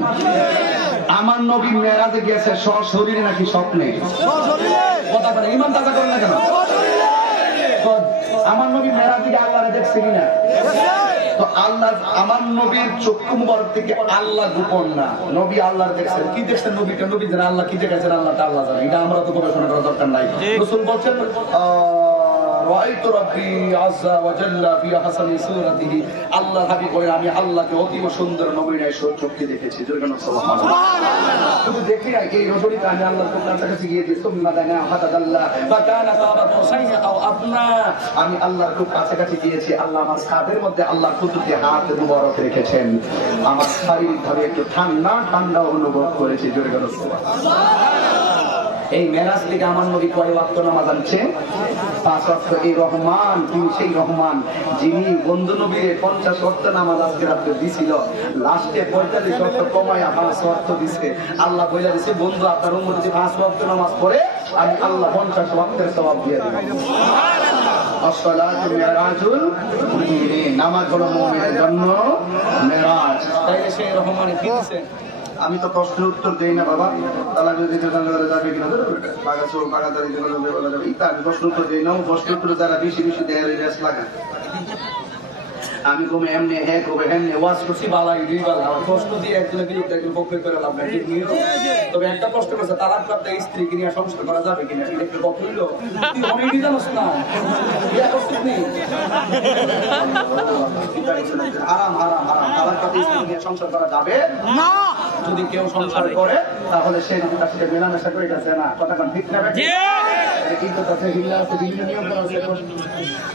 আমার নবী মেরাজে গেছে সশরীরে নাকি স্বপ্নে? কথা বলে ইমান তাজা করেন না কেন? আমার নবী মেরাজে গিয়ে আল্লাহরে দেখছে কিনা? তো আল্লাহ আমার নবীর চক্ষু মুবারক থেকে আল্লাহ গোপন না, নবী আল্লাহ দেখছেন। কি দেখছেন নবীটা? নবী জানেন আল্লাহ কি দেখেছেন, আল্লাহ তা আল্লাহ জানে। এটা আমরা তো গবেষণা করার দরকার নাই। রাসূল বলছেন রাআইতু রাব্বি আযজা ওয়া জাল্লা ফি হাসানি সূরাতিহি, আল্লাহ হাবিব বলেন আমি আল্লাহকে অতীব সুন্দর নবীর চোখে দেখেছি। সুবহানাল্লাহ। শুধু দেখি না, এই রজনীতে আমি আল্লাহর কাছে গিয়ে দিই সুম্মা দানা ফাতাদাল্লা ফাকানা কাবা কাউসাইন আও আদনা, আমি আল্লাহর খুব কাছাকাছি গিয়েছি। আল্লাহ আমার সাদের মধ্যে আল্লাহ কুদরতি হাত মুবারক রেখেছেন। আমার শারীরিকভাবে একটু ঠান্ডা ঠান্ডা অনুভব করেছি। জোরে গেল সুবহানাল্লাহ। এই মেরাজ থেকে আমার নবী কয় ওয়াক্ত নামাজ আনছে? 5 ওয়াক্ত। এই রহমান, তিনি সেই রহমান যিনি বন্ধু নবীরে 50 ওয়াক্ত নামাজ আজকে রাতে দিছিল, লাস্টে 45 ওয়াক্ত কমায়া 5 ওয়াক্ত দিছে। আল্লাহ বলে দিছে বন্ধু আপনার উম্মত যে 5 ওয়াক্ত নামাজ পড়ে আমি আল্লাহ 50 ওয়াক্তের সওয়াব দিয়ে দেব। সুবহানাল্লাহ। আসসালাতু মিরাজুল মুমিনিন, নামাজ হলো মুমিনের জন্য মেরাজ। তাইলে সেই রহমান কি দিছে? আমি তো প্রশ্নের উত্তর দেই না বাবা, তাহলে যদি যাবে কিনা আমি প্রশ্ন উত্তর দিই না। প্রশ্ন উত্তর যারা বেশি বেশি দেয় রেস লাগায়। আমি কমে এমনি হ্যাঁ কবে এমনি ওয়াজ করছি বালাই দুই বালা প্রশ্ন দিয়ে একজনের বিরুদ্ধে একজন পক্ষে করে লাভ নাই। তবে একটা প্রশ্ন করছে তালাক প্রাপ্ত স্ত্রীকে নিয়ে সংসার করা যাবে কিনা, এটা একটু পক্ষ হইল অনেকই জানোস না বিয়া করছিস নি হারাম হারাম হারাম। তালাক প্রাপ্ত স্ত্রী নিয়ে সংসার করা যাবে না। যদি কেউ সংসার করে তাহলে সে যদি তার সাথে মেলামেশা করে গেছে না, কথা কোন ঠিক না? কিন্তু তাতে হিল্লা আছে, বিভিন্ন নিয়ম করা আছে।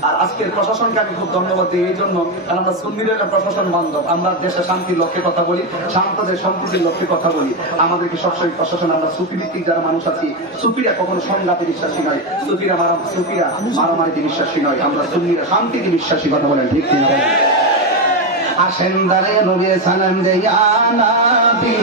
আর আজকের প্রশাসনকে আমি খুব ধন্যবাদ দিই এই জন্য, কারণ আমরা সুন্নিরা প্রশাসন বান্ধব। আমরা দেশে শান্তির লক্ষ্যে কথা বলি, শান্তদের সম্প্রীতির লক্ষ্যে কথা বলি। আমাদেরকে সবসময় প্রশাসন, আমরা সুফি ভিত্তিক যারা মানুষ আছি, সুফিরা কখনো সংঘাতে বিশ্বাসী নয়, সুফিরা মারামারিতে বিশ্বাসী নয়। আমরা সুন্নিরা শান্তিতে বিশ্বাসী, কথা বলেন ঠিক কিনা? আসেন দাঁড়ে নবী সালাম দেয়া নবী